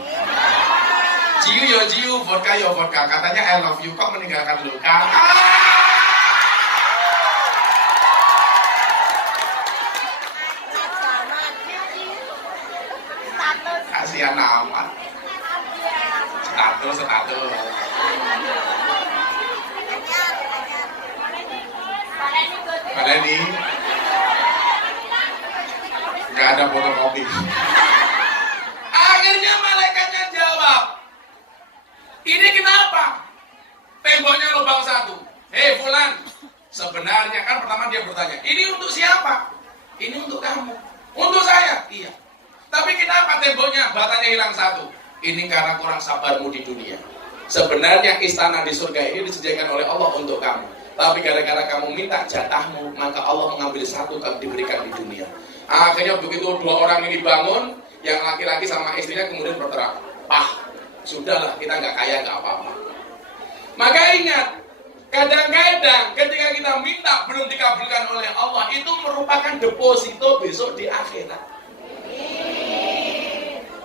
Ciu yo ciu, vodka yo vodka. Katanya I love you kok meninggalkan luka. Kasihan amat. Status. Baleni. Gak ada fotokopi. Akhirnya malaikatnya jawab, ini kenapa? Temboknya lubang satu. Hei Fulan, sebenarnya kan pertama dia bertanya, ini untuk siapa? Ini untuk kamu. Untuk saya? Iya. Tapi kenapa temboknya batanya hilang satu? Ini karena kurang sabarmu di dunia. Sebenarnya istana di surga ini disediakan oleh Allah untuk kamu. Tapi gara-gara kamu minta jatahmu, maka Allah mengambil satu yang diberikan di dunia. Akhirnya begitu dua orang ini bangun, yang laki-laki sama istrinya kemudian berterang, "Pah, sudahlah kita nggak kaya nggak apa-apa." Maka ingat, kadang-kadang ketika kita minta belum dikabulkan oleh Allah, itu merupakan deposito besok di akhirat.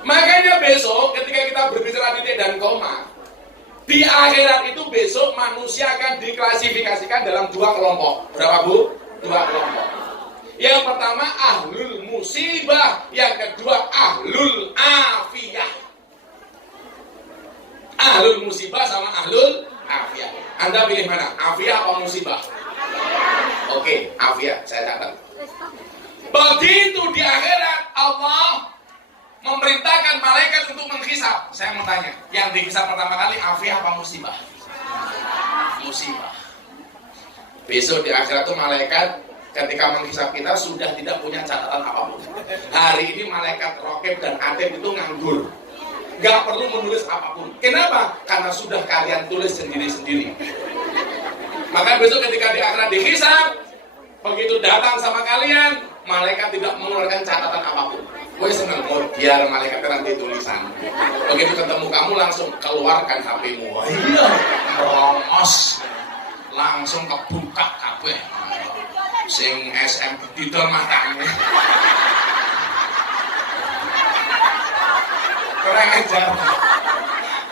Makanya besok ketika kita berbicara titik dan koma, di akhirat itu besok manusia akan diklasifikasikan dalam dua kelompok. Berapa Bu? Dua kelompok. Yang pertama ahlul musibah, yang kedua ahlul afiyah. Ahlul musibah sama ahlul afiyah. Anda pilih mana? Afiyah atau musibah? Oke, afiyah, saya catat. Begitu di akhirat Allah memerintahkan malaikat untuk menghisap. Saya mau tanya, yang dihisap pertama kali afiyah apa musibah? Musibah. Besok di akhirat itu malaikat ketika menghisap kita sudah tidak punya catatan apapun. Hari ini malaikat Raqib dan Atid itu nganggur, gak perlu menulis apapun. Kenapa? Karena sudah kalian tulis sendiri-sendiri. Maka besok ketika di akhirat dihisap, begitu datang sama kalian, malaikat tidak mengeluarkan catatan apapun. Gue seneng, biar malaikat nanti tulisan. Begitu ketemu kamu langsung keluarkan HP-mu. Wah iya, merongos. Langsung kebuka kabeh. Sing SM didol matanya. Kurang ajar.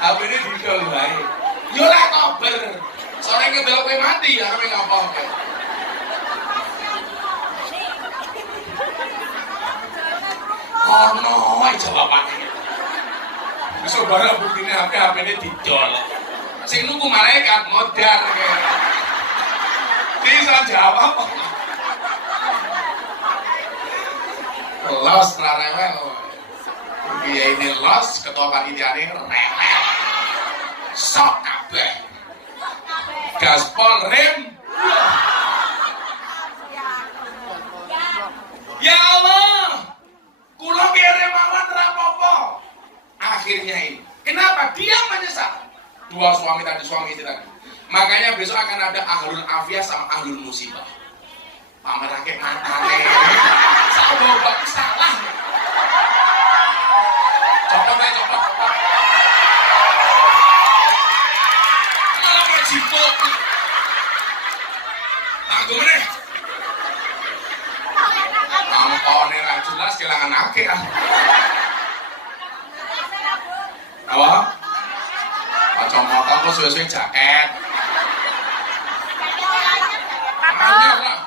HP ini didol baik. Yolah kober. Soalnya ngedol kowe mati ya, kami ngapa-ngapa. Ono wae jawabannya. Wis ora buktine HP ini didol. Sing nunggu malaikat modar kaya. Bisa jawab. Los rewel. Dia ini los, ketua panitiane rewel. Sok kabeh. Gaspol rem. Ya Allah. Kulo kira mawon rapopo. Akhirnya ini. Kenapa? Dia menyesal. Dua suami istri tadi. Makanya besok akan ada ahlul afiyah sama ahlul musibah. Pamer akeh matane. Saboba salah. Coba. Malah berjipuk. Apa suwe-suwe jaket? Anyar lah.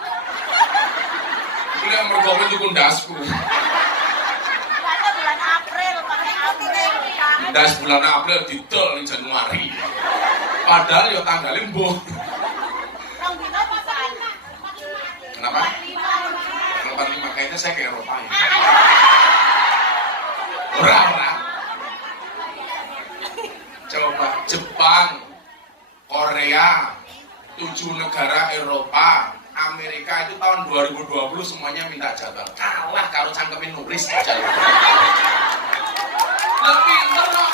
Ini yang mergoknya tuh kundasku. Bulan April pakai April. Das bulan April didol ning Januari. Padahal ya tanggalnya mbuh. Kenapa? 85 kayaknya saya ke Eropa ya. Ora. Coba Jepang, Korea, 7 negara Eropa, Amerika itu tahun 2020 semuanya minta jabang. Kalah kalau cangkemin nulis aja. Lebih pinter kok.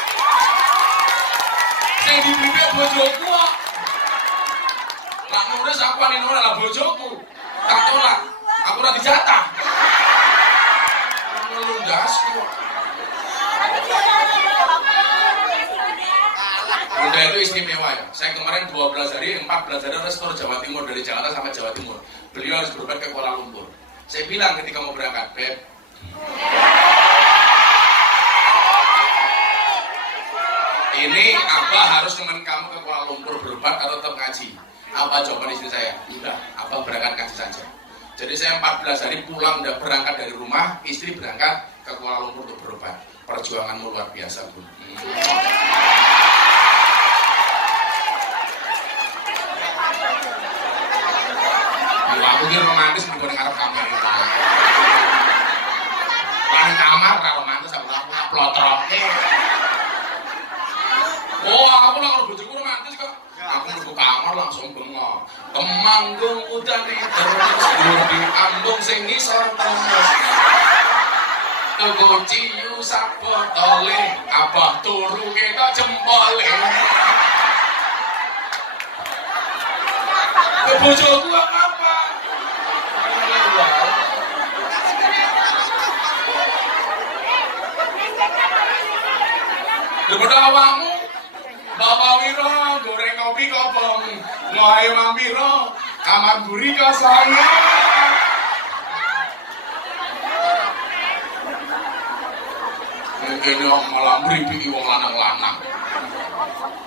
Saya dibibit bojoku kok. Lah nulis aku ane ora lah bojoku. Tak tolak. Aku ora dijatah. Ngelundasku. Bunda itu istimewa ya. Saya kemarin 12 hari, 14 hari restoran Jawa Timur dari Jakarta sampai Jawa Timur. Beliau harus berobat ke Kuala Lumpur. Saya bilang ketika mau berangkat, Beb, ini Abah harus nemenin kamu ke Kuala Lumpur berobat atau tetap ngaji? Apa jawaban istri saya? Enggak, Abah berangkat ngaji saja. Jadi saya 14 hari pulang udah berangkat dari rumah, istri berangkat ke Kuala Lumpur untuk berobat. Perjuanganmu luar biasa, Bu. Aku kira romantis bukan ngarep kamar itu. Paling kamar ra romantis aku plotrok. Oh, aku lah kalau bojoku romantis kok. Aku mlebu kamar langsung bengok. Kemanggung udane terus di ambung sing ngisor terus. Tuku ciyu sak botole, Abah turu ketok jempole. Bojoku apa? Daripada awakmu, Bapak Wiro goreng kopi kobong, ngoe mampiro, kamar buri kosong. Ini malah meripiki wong lanang-lanang,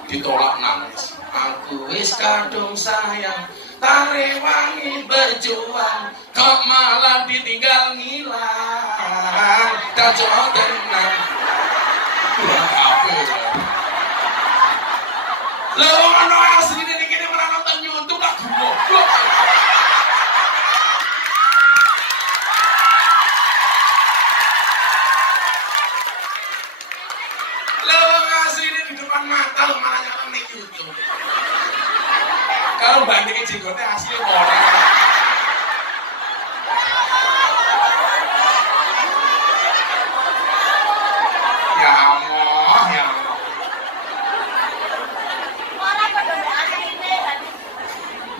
ditolak nangis. Aku wis kadung sayang, tarewangi berjuang, kok malah ditinggal ngilang, kacau tenang. Lalu ono asli ini kini pernah nonton YouTube lah goblok. Lalu asli ini di depan mata malah nyala nih YouTube. Kalau bandingin jenggotnya asli orang. Ya Allah, ya Allah.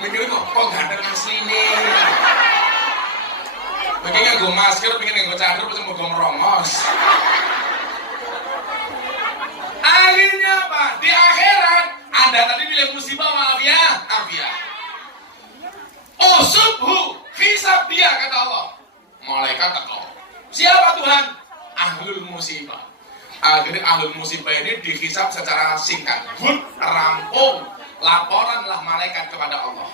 Mikir kok ganteng asli nih. Mungkin nganggo masker, pengen nganggo cadar, terus mau merongos. Akhirnya apa? Di akhirat Anda tadi pilih musibah maafiyah. Oh subhu, hisab dia kata Allah. Malaikat teko. Siapa Tuhan? Ahlul musibah. Akhirnya ahlul musibah ini dihisab secara singkat. Rampung. Laporanlah malaikat kepada Allah.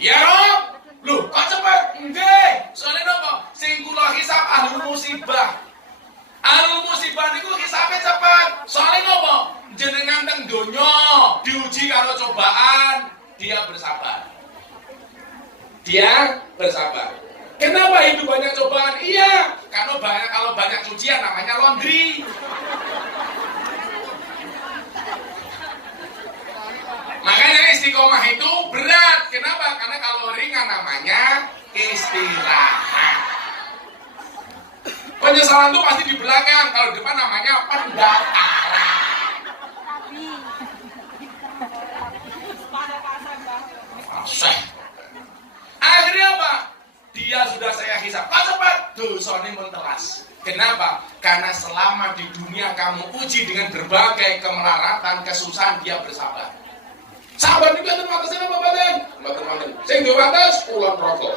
Ya Rob, loh kok cepat? Enggak, soalnya apa? Sing kula hisab ahlul musibah. Ahlul musibah niku hisabnya cepat. Soalnya apa? Jenengan teng donya diuji karo cobaan, dia bersabar. Kenapa hidup banyak cobaan? Iya, karena kalau banyak cucian namanya laundry. Makanya istiqomah itu berat. Kenapa? Karena kalau ringan namanya istirahat. Penyesalan itu pasti di belakang. Kalau di depan namanya pendaftaran. Fasih. Akhirnya apa? Dia sudah saya hisab. Kok cepat? Dosanya mentelas. Kenapa? Karena selama di dunia kamu uji dengan berbagai kemelaratan, kesusahan, dia bersabar. Sabar juga terbatasnya apa badan? Sing batas pulang rokok.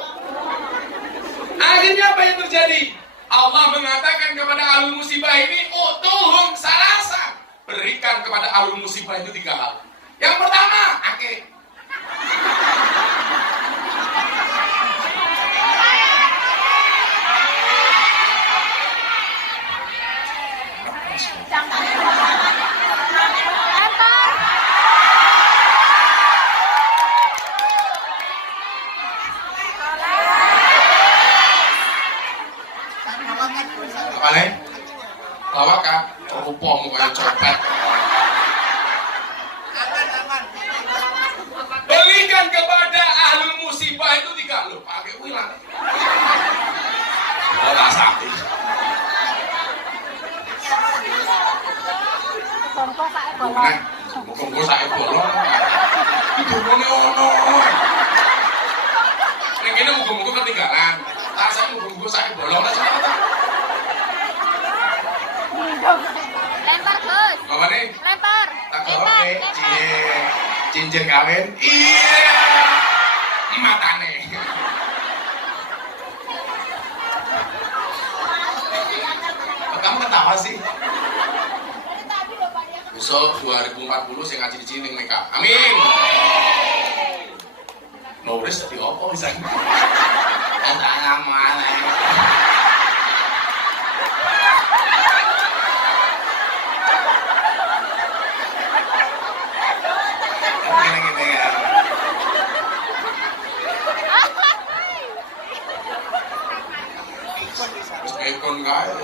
Akhirnya apa yang terjadi? Allah mengatakan kepada ahlul musibah ini, utuhum salasa. Berikan kepada ahlul musibah itu 3 hal. Yang pertama, akeh. Apa nih? Lawak kan? Rupamu kayak copet. Belikan kepada ahli musibah itu 3 loh, pakai wilang. Olah sakit. Muka saya bolong. Itu kone ono. Ning kene muga-muga ketinggalan. Rasane muga-muga saya bolong lah sama ta. Lempar, Gus. Apa nih? Lempar. Tak oke. Cincin kawin. Iya. Matane. Kamu ketawa sih? Besok 2040 saya ngaji di sini nikah. Amin. Nulis di opo bisa? Tanya mana? Gini ya. Terus ekon kaya.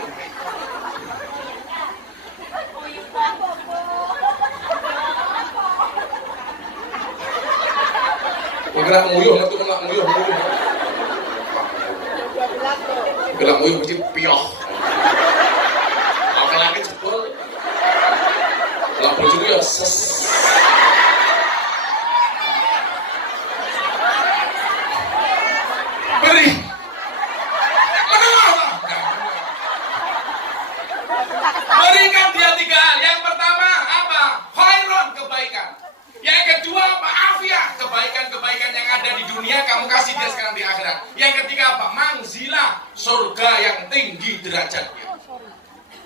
Gerak nguyuh, nanti kena nguyuh. Gerak nguyuh mesti pioh. Oke lagi jebol. Lampul itu ya ses. Beri. Berikan dia 3 hal. Yang pertama apa? Khairun, kebaikan. Yang kedua apa? Afiah, kebaikan-kebaikan yang ada di dunia kamu kasih dia sekarang di akhirat. Yang ketiga apa? Manzilah, surga yang tinggi derajatnya.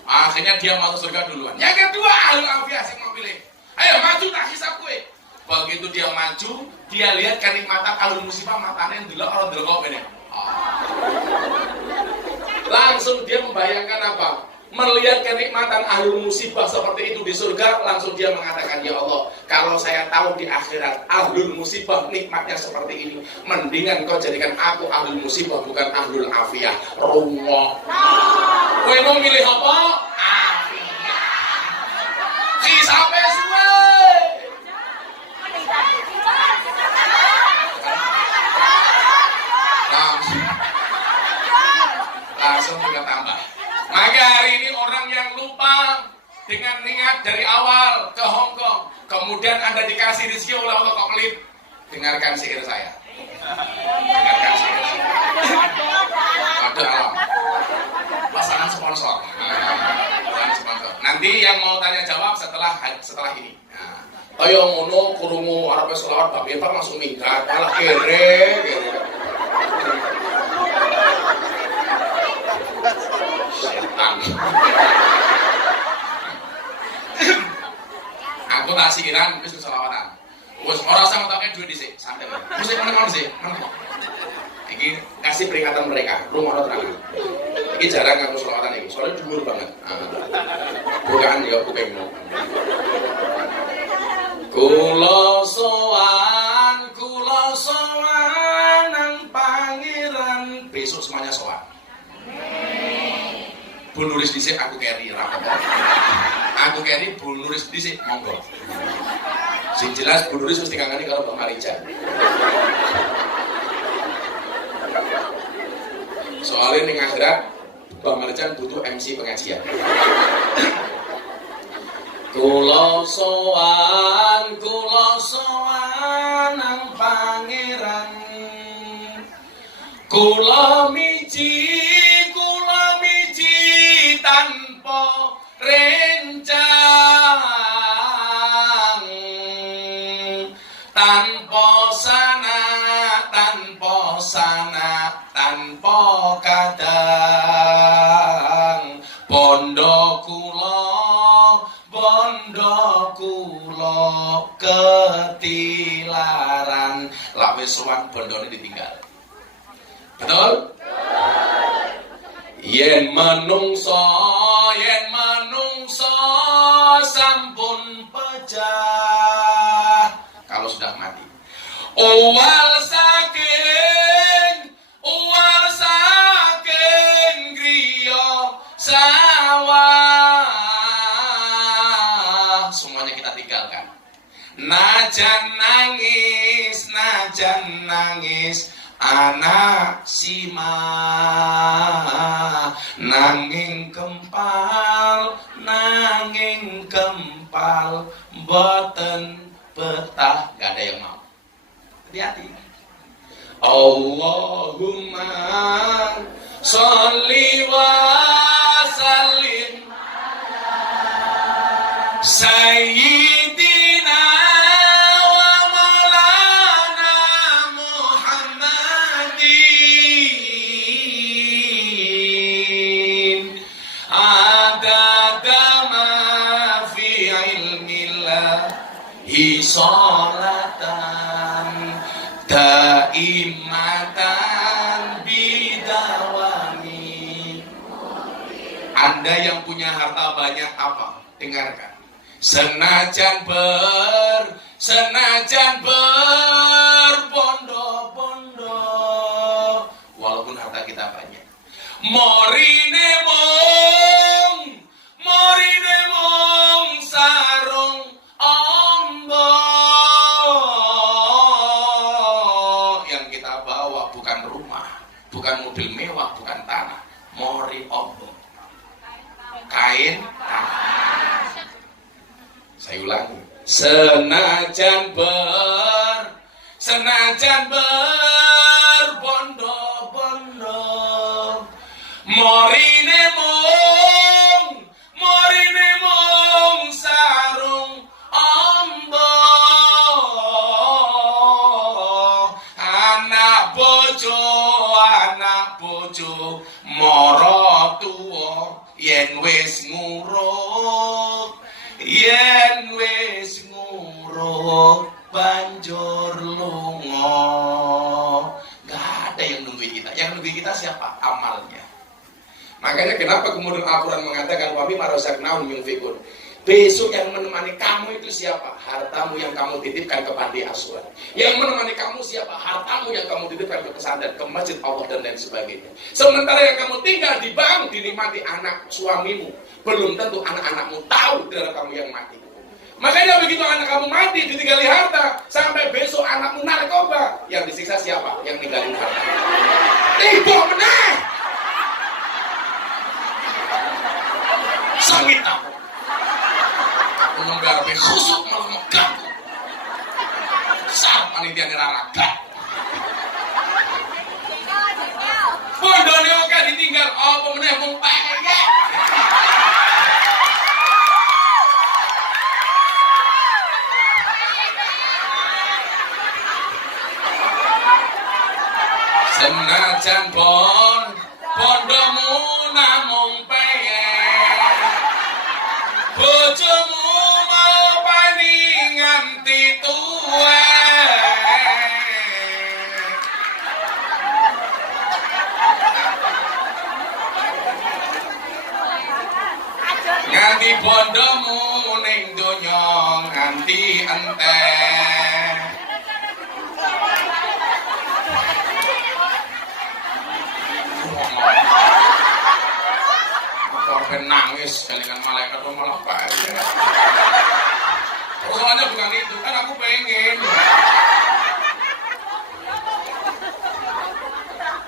Akhirnya dia masuk surga duluan. Yang kedua, ahli afiah sih mau pilih. Ayo maju tak hisap gue. Begitu dia maju, dia lihat kenikmatan ahli musibah matanya yang dulu orang delok ini. Langsung dia membayangkan apa? Melihat kenikmatan ahlul musibah seperti itu di surga, langsung dia mengatakan, ya Allah, kalau saya tahu di akhirat ahlul musibah nikmatnya seperti ini, mendingan kau jadikan aku ahlul musibah bukan ahlul afiyah. Rungok. Kowe mau milih apa? Afiyah. Hisabe suwe. Langsung kita tambah. Maka hari ini orang yang lupa dengan niat dari awal ke Hong Kong, kemudian Anda dikasih rezeki oleh Allah kok pelit. Dengarkan syair saya. Dengarkan syair saya. Ada alam. Pasangan sponsor. Pasangan sponsor. Nanti yang mau tanya jawab setelah ini. Toyo ngono kurungu arep selawat Bab Infak langsung minggat, malah kere. Aku tak sikiran wis selawatan. Wis ora usah ngetoke duit dhisik, santai. Wis meneng sih, meneng. Iki kasih peringatan mereka, rumah terangan. Iki jarang aku selawatan iki, soalnya dhuwur banget. Bukan ya kupingmu. Kula sowan nang pangeran, besok semuanya sowan. Bu nulis dhisik aku carry rapat. Aku carry Bu nulis dhisik monggo. Sing jelas Bu nulis mesti kangani karo Mbak Marijan. Soalnya ning akhirat Mbak Marijan butuh MC pengajian. Kula sowan nang pangeran. Kula miji tanpa rencang, tanpa kadang, bondo kula bondo kula ketilaran. Lak wis sowan bondone ditinggal. Betul? Yen manungsa sampun pecah kalau sudah mati. Uwal saking griya sawah semuanya kita tinggalkan. Najan nangis anak sima nanging kempal boten betah, gak ada yang mau. Hati-hati. Allahumma sholli wa sallim sayyidina wa maulana Muhammadin adada ma fi ilmillahi sholatan daimatan bidawami. Anda yang punya harta banyak apa? Dengarkan. Senajan berbondo-bondo, walaupun harta kita banyak, morine mong sarung ombo. Yang kita bawa bukan rumah, bukan mobil mewah, bukan tanah, mori ombo, kain tanah. Saya ulangi, senajan berbondo-bondo, morine mong sarung ombo, anak bojo mara tuwa yen wis nguruk banjur lunga. Gak ada yang nungguin kita. Yang nungguin kita siapa? Amalnya. Makanya kenapa kemudian Al-Quran mengatakan wa mimma razaqnahum yunfiqun. Besok yang menemani kamu itu siapa? Hartamu yang kamu titipkan ke panti asuhan. Yang menemani kamu siapa? Hartamu yang kamu titipkan ke pesantren, ke masjid Allah dan lain sebagainya. Sementara yang kamu tinggal di bank dinikmati anak suamimu, belum tentu anak-anakmu tahu darah kamu yang mati. Makanya begitu anak kamu mati ditinggali harta, sampai besok anakmu narkoba, yang disiksa siapa? Yang ninggalin harta. Tiba menang. Sangit aku. Aku menggarap khusuk malah mengganggu. Sar panitia neraraga. Pondone oke ditinggal, apa meneh mung pengek. Senajan bondomu namung peyek, bojomu mau pani nganti tuwek. Nganti bondomu ning donya nganti entek. Sampai nangis kelingan malaikat malah banyak. Persoalannya bukan itu, kan aku pengen.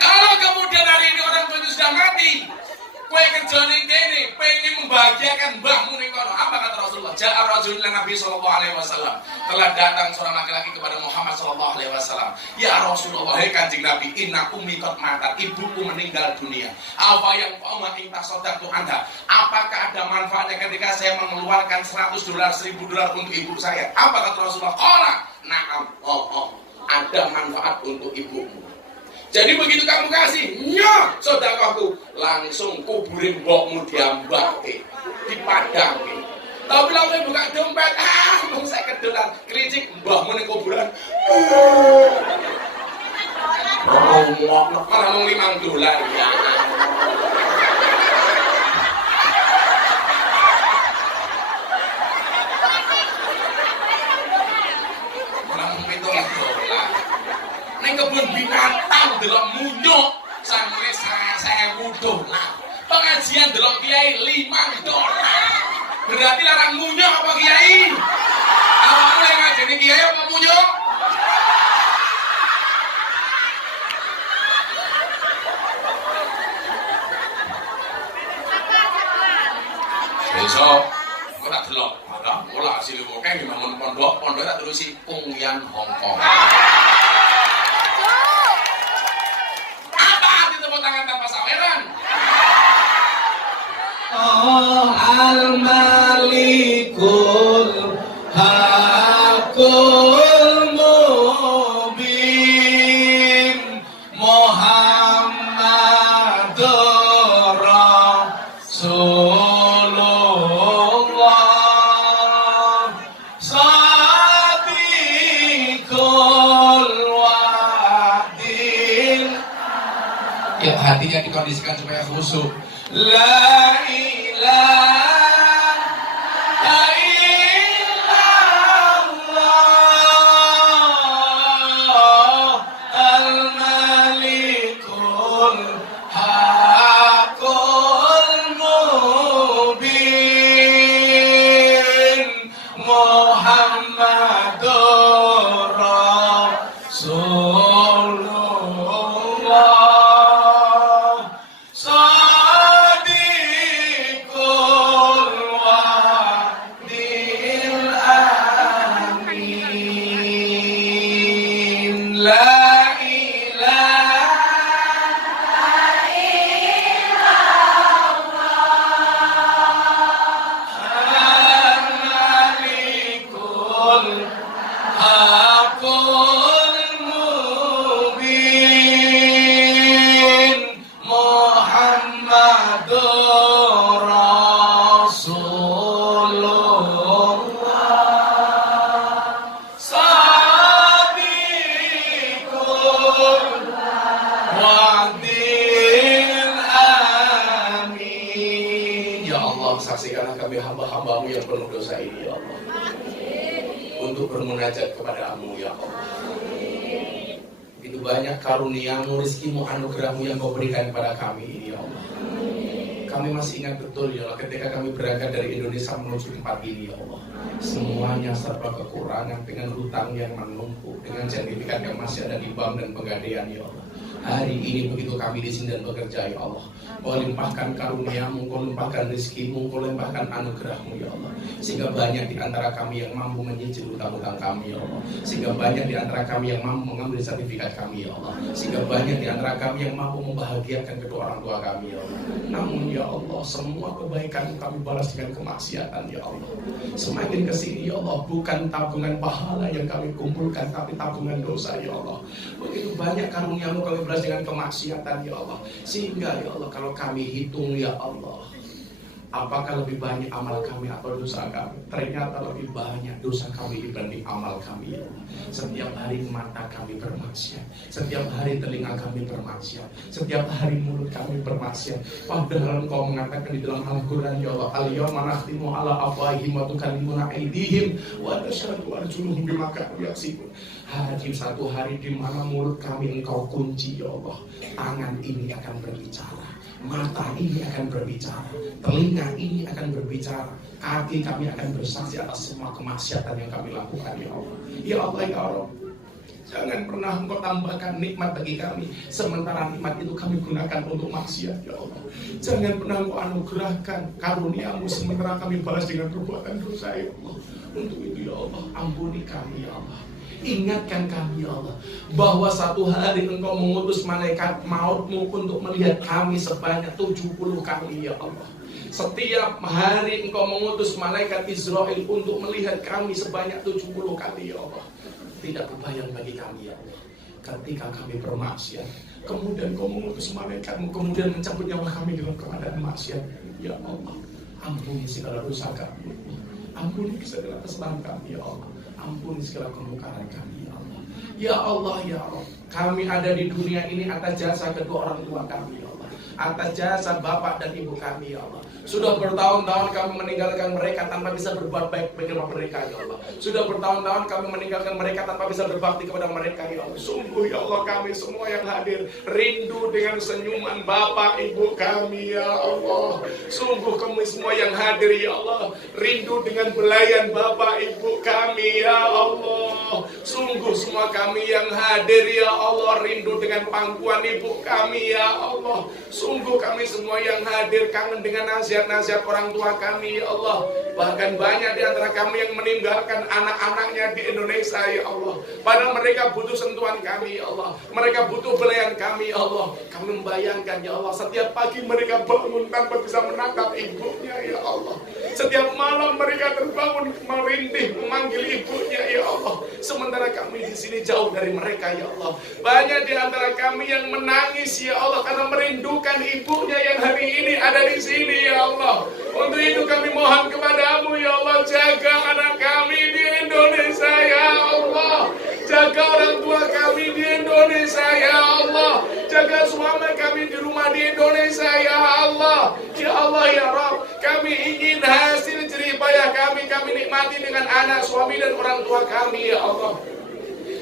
Kalau kemudian hari ini orang tua itu sudah mati, kue kerjaan ini pengen membahagiakan mbahmu nih kono. Apa kata Rasulullah? Ja'a rajulun ila Nabi sallallahu alaihi wasallam. Telah datang seorang laki-laki kepada Muhammad sallallahu alaihi wasallam. Ya Rasulullah, hai Kanjeng Nabi, inna ummi qad matat, ibuku meninggal dunia. Apa yang qama in tasaddaqtu anha? Apakah ada manfaatnya ketika saya mengeluarkan $100, $1.000 untuk ibu saya? Apa kata Rasulullah? Qala, na'am. Ada manfaat untuk ibumu. Jadi begitu kamu kasih, nyoh sedekahku, langsung kuburin mbokmu diambake, dipadangke. Tapi lalu buka dompet, mau saya kedolan, kericik, mbahmu ning kuburan. Malah mau $5 ya. Neng kebun binatang delok munyuk sampe $1000. Pengajian delok kiai $5. Berarti larang munyuk apa kiai? Awakmu lek ngajeni kiai apa munyuk? Besok kok tak delok, ada ora asile kok kene bangun pondok tak terusi Pungyan Hongkong. Apa arti tepuk tangan tanpa saweran? Oh al-malikul hakul mubin Muhammadur Rasulullah Sadiqul wa'dil. Yuk hatinya dikondisikan supaya khusyuk. La ilaha illallah al-malikul hakul mubin Muhammadur Rasulullah Sadiqul wa'dil amin. La al-malikul hakul mubin Muhammadur Rasulullah Sadiqul wa'dil amin. Ya Allah, saksikanlah kami hamba-hambamu yang penuh dosa ini ya Allah, untuk bermunajat kepadamu ya Allah. Begitu banyak karuniamu, rizkimu, anugerahmu yang kau berikan kepada kami ini ya Allah. Kami masih ingat betul ya Allah, ketika kami berangkat dari Indonesia menuju tempat ini ya Allah, semuanya serba kekurangan, dengan hutang yang menumpuk, dengan sertifikat yang masih ada di bank dan pegadaian ya Allah. Hari ini begitu kami di sini dan bekerja ya Allah, kau limpahkan karuniamu, kau limpahkan rizkimu, kau limpahkan anugerahmu ya Allah, sehingga banyak di antara kami yang mampu menyicil hutang-hutang kami ya Allah, sehingga banyak di antara kami yang mampu mengambil sertifikat kami ya Allah, sehingga banyak di antara kami yang mampu membahagiakan kedua orang tua kami ya Allah. Namun ya Allah, semua kebaikan kami balas dengan kemaksiatan ya Allah. Semakin kesini ya Allah, bukan tabungan pahala yang kami kumpulkan, tapi tabungan dosa ya Allah. Begitu banyak karuniamu kami balas dengan kemaksiatan ya Allah, sehingga ya Allah kalau kami hitung ya Allah, apakah lebih banyak amal kami atau dosa kami? Ternyata lebih banyak dosa kami dibanding amal kami ya Allah. Setiap hari mata kami bermaksiat, setiap hari telinga kami bermaksiat, setiap hari mulut kami bermaksiat. Padahal Engkau mengatakan di dalam Al-Quran ya Allah, al-yawma nakhtimu ala afwahihim wa tukallimuna aydihim wa tashhadu arjuluhum bima kanu yaksibun. Hadir satu hari di mana mulut kami Engkau kunci ya Allah, tangan ini akan berbicara, mata ini akan berbicara, telinga ini akan berbicara, kaki kami akan bersaksi atas semua kemaksiatan yang kami lakukan ya Allah. Ya Allah ya Allah, jangan pernah Engkau tambahkan nikmat bagi kami, sementara nikmat itu kami gunakan untuk maksiat ya Allah. Jangan pernah Engkau anugerahkan karuniamu, sementara kami balas dengan perbuatan dosa ya Allah. Untuk itu ya Allah, ampuni kami ya Allah. Ingatkan kami ya Allah, bahwa satu hari Engkau mengutus malaikat mautmu untuk melihat kami sebanyak 70 kali ya Allah. Setiap hari Engkau mengutus malaikat Israel untuk melihat kami sebanyak 70 kali ya Allah. Tidak kebayang bagi kami ya Allah, ketika kami bermaksiat, kemudian Engkau mengutus malaikatmu, kemudian mencabut nyawa kami dalam keadaan maksiat ya Allah. Ampuni segala dosa kami. Ampuni segala kesalahan kami ya Allah. Ampuni segala kemungkaran kami ya Allah. Ya Allah ya Allah, kami ada di dunia ini atas jasa kedua orang tua kami ya Allah, atas jasa bapak dan ibu kami ya Allah. Sudah bertahun-tahun kami meninggalkan mereka tanpa bisa berbuat baik kepada mereka ya Allah. Sudah bertahun-tahun kami meninggalkan mereka tanpa bisa berbakti kepada mereka ya Allah. Sungguh ya Allah, kami semua yang hadir rindu dengan senyuman bapak ibu kami ya Allah. Sungguh kami semua yang hadir ya Allah rindu dengan belayan bapak ibu kami ya Allah. Sungguh semua kami yang hadir ya Allah rindu dengan pangkuan ibu kami ya Allah. Sungguh kami semua yang hadir kangen dengan nasihat-nasihat orang tua kami ya Allah. Bahkan banyak di antara kami yang meninggalkan anak-anaknya di Indonesia ya Allah. Padahal mereka butuh sentuhan kami ya Allah. Mereka butuh belayan kami ya Allah. Kami membayangkan ya Allah, setiap pagi mereka bangun tanpa bisa menatap ibunya ya Allah. Setiap malam mereka terbangun merintih memanggil ibunya ya Allah. Sementara kami di sini jauh dari mereka ya Allah. Banyak di antara kami yang menangis ya Allah karena merindukan ibunya yang hari ini ada di sini ya Allah. Untuk itu kami mohon kepadamu ya Allah, jaga anak kami di Indonesia ya Allah. Jaga orang tua kami di Indonesia ya Allah. Jaga suami kami di rumah di Indonesia ya Allah. Ya Allah ya Rabb, kami ingin hasil jerih payah kami nikmati dengan anak, suami dan orang tua kami ya Allah.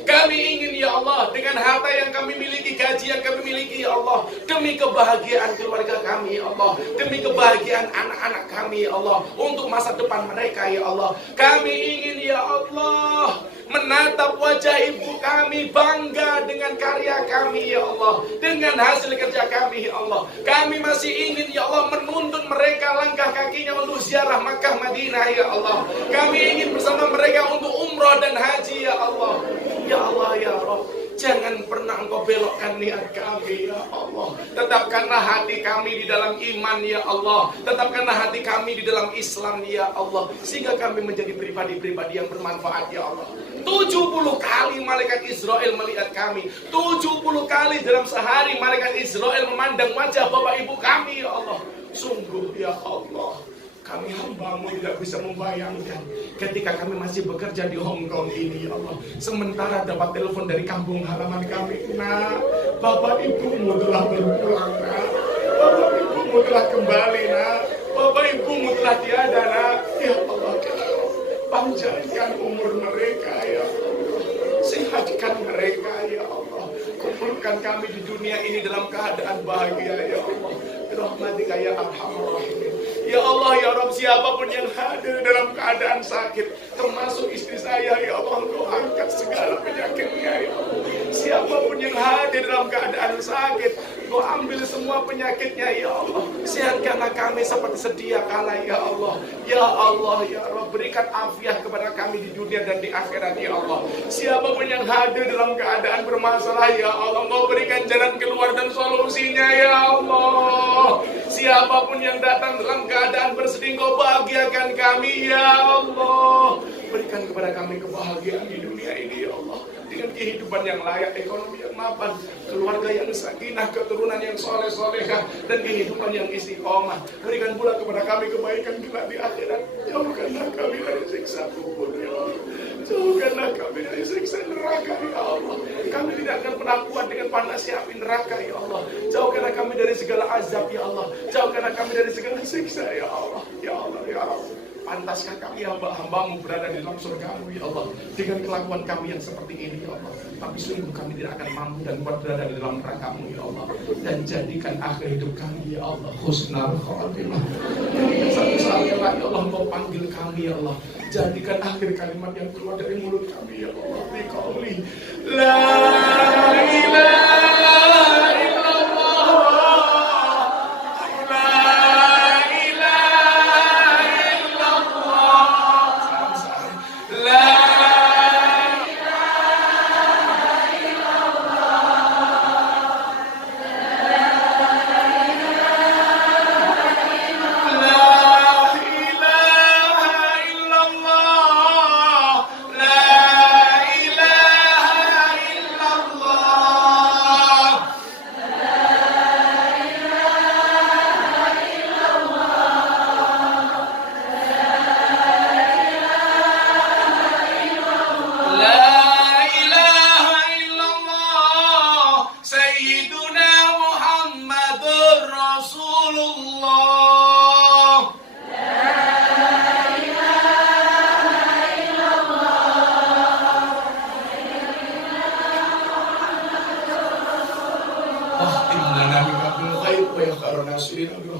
Kami ingin ya Allah dengan harta yang kami miliki, gaji yang kami miliki ya Allah, demi kebahagiaan keluarga kami ya Allah, demi kebahagiaan anak-anak kami ya Allah, untuk masa depan mereka ya Allah. Kami ingin ya Allah menatap wajah ibu kami, bangga dengan karya kami ya Allah, dengan hasil kerja kami ya Allah. Kami masih ingin ya Allah menuntun mereka langkah kakinya untuk ziarah Makkah Madinah ya Allah. Kami ingin bersama mereka untuk umrah dan haji ya Allah. Ya Allah ya Rabb, jangan pernah Engkau belokkan niat kami ya Allah. Tetapkanlah hati kami di dalam iman ya Allah. Tetapkanlah hati kami di dalam Islam ya Allah, sehingga kami menjadi pribadi-pribadi yang bermanfaat ya Allah. 70 kali malaikat Israel melihat kami. 70 kali dalam sehari malaikat Israel memandang wajah bapak ibu kami ya Allah. Sungguh ya Allah, kami hamba-Mu tidak bisa membayangkan ketika kami masih bekerja di Hong Kong ini ya Allah. Sementara dapat telepon dari kampung halaman kami, nak, bapak ibumu telah berpulang nak. Bapak ibumu telah kembali nak. Bapak ibumu telah tiada nak. Ya Allah, panjangkan umur mereka ya Allah. Sehatkan mereka ya Allah. Kumpulkan kami di dunia ini dalam keadaan bahagia ya Allah. Rahmatika ya Arhamar Rahimin. Ya Allah ya Rabb, siapapun yang hadir dalam keadaan sakit, termasuk istri saya ya Allah, Engkau angkat segala penyakitnya ya Allah. Siapapun yang hadir dalam keadaan sakit, Engkau ambil semua penyakitnya ya Allah. Sehatkanlah kami seperti sedia kala ya Allah. Ya Allah ya Rabb, berikan afiat kepada kami di dunia dan di akhirat ya Allah. Siapapun yang hadir dalam keadaan bermasalah ya Allah, Engkau berikan jalan keluar dan solusinya ya Allah. Siapapun yang datang dalam keadaan bersedih, Engkau bahagiakan kami ya Allah. Berikan kepada kami kebahagiaan di dunia ini ya Allah, dengan kehidupan yang layak, ekonomi yang mapan, keluarga yang sakinah, keturunan yang soleh-solehah, dan kehidupan yang istiqomah. Berikan pula kepada kami kebaikan kelak di akhirat. Jauhkanlah kami dari siksa kubur ya Allah. Jauhkanlah kami dari siksa neraka ya Allah. Kami tidak akan pernah kuat dengan panasnya api neraka ya Allah. Jauhkanlah kami dari segala azab ya Allah. Jauhkanlah kami dari segala siksa ya Allah. Ya Allah ya Allah. Pantaskah kami hamba-hamba-Mu berada di dalam surga-Mu ya Allah, dengan kelakuan kami yang seperti ini ya Allah. Tapi sungguh kami tidak akan mampu dan kuat berada di dalam neraka-Mu ya Allah. Dan jadikan akhir hidup kami ya Allah husnul khatimah. Satu-satunya ya Allah, Engkau panggil kami ya Allah. Jadikan akhir kalimat yang keluar dari mulut kami ya Allah, biqauli la ilaha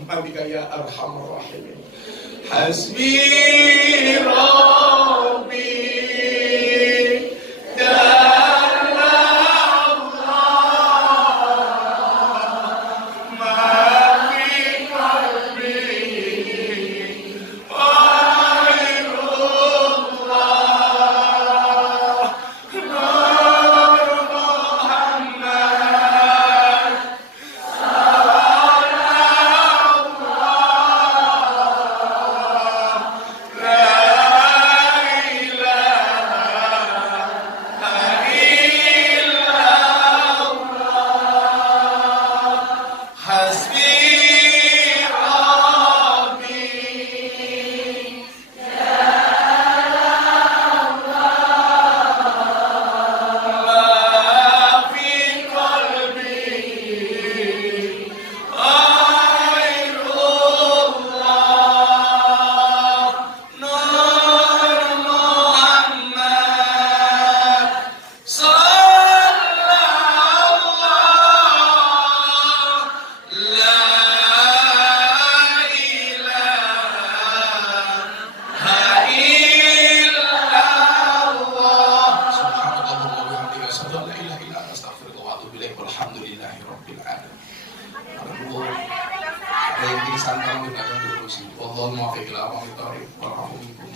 birahmatika ya arhamar rahimin. Hasbi Rabbi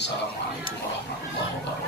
Assalamualaikum warahmatullahi wabarakatuh.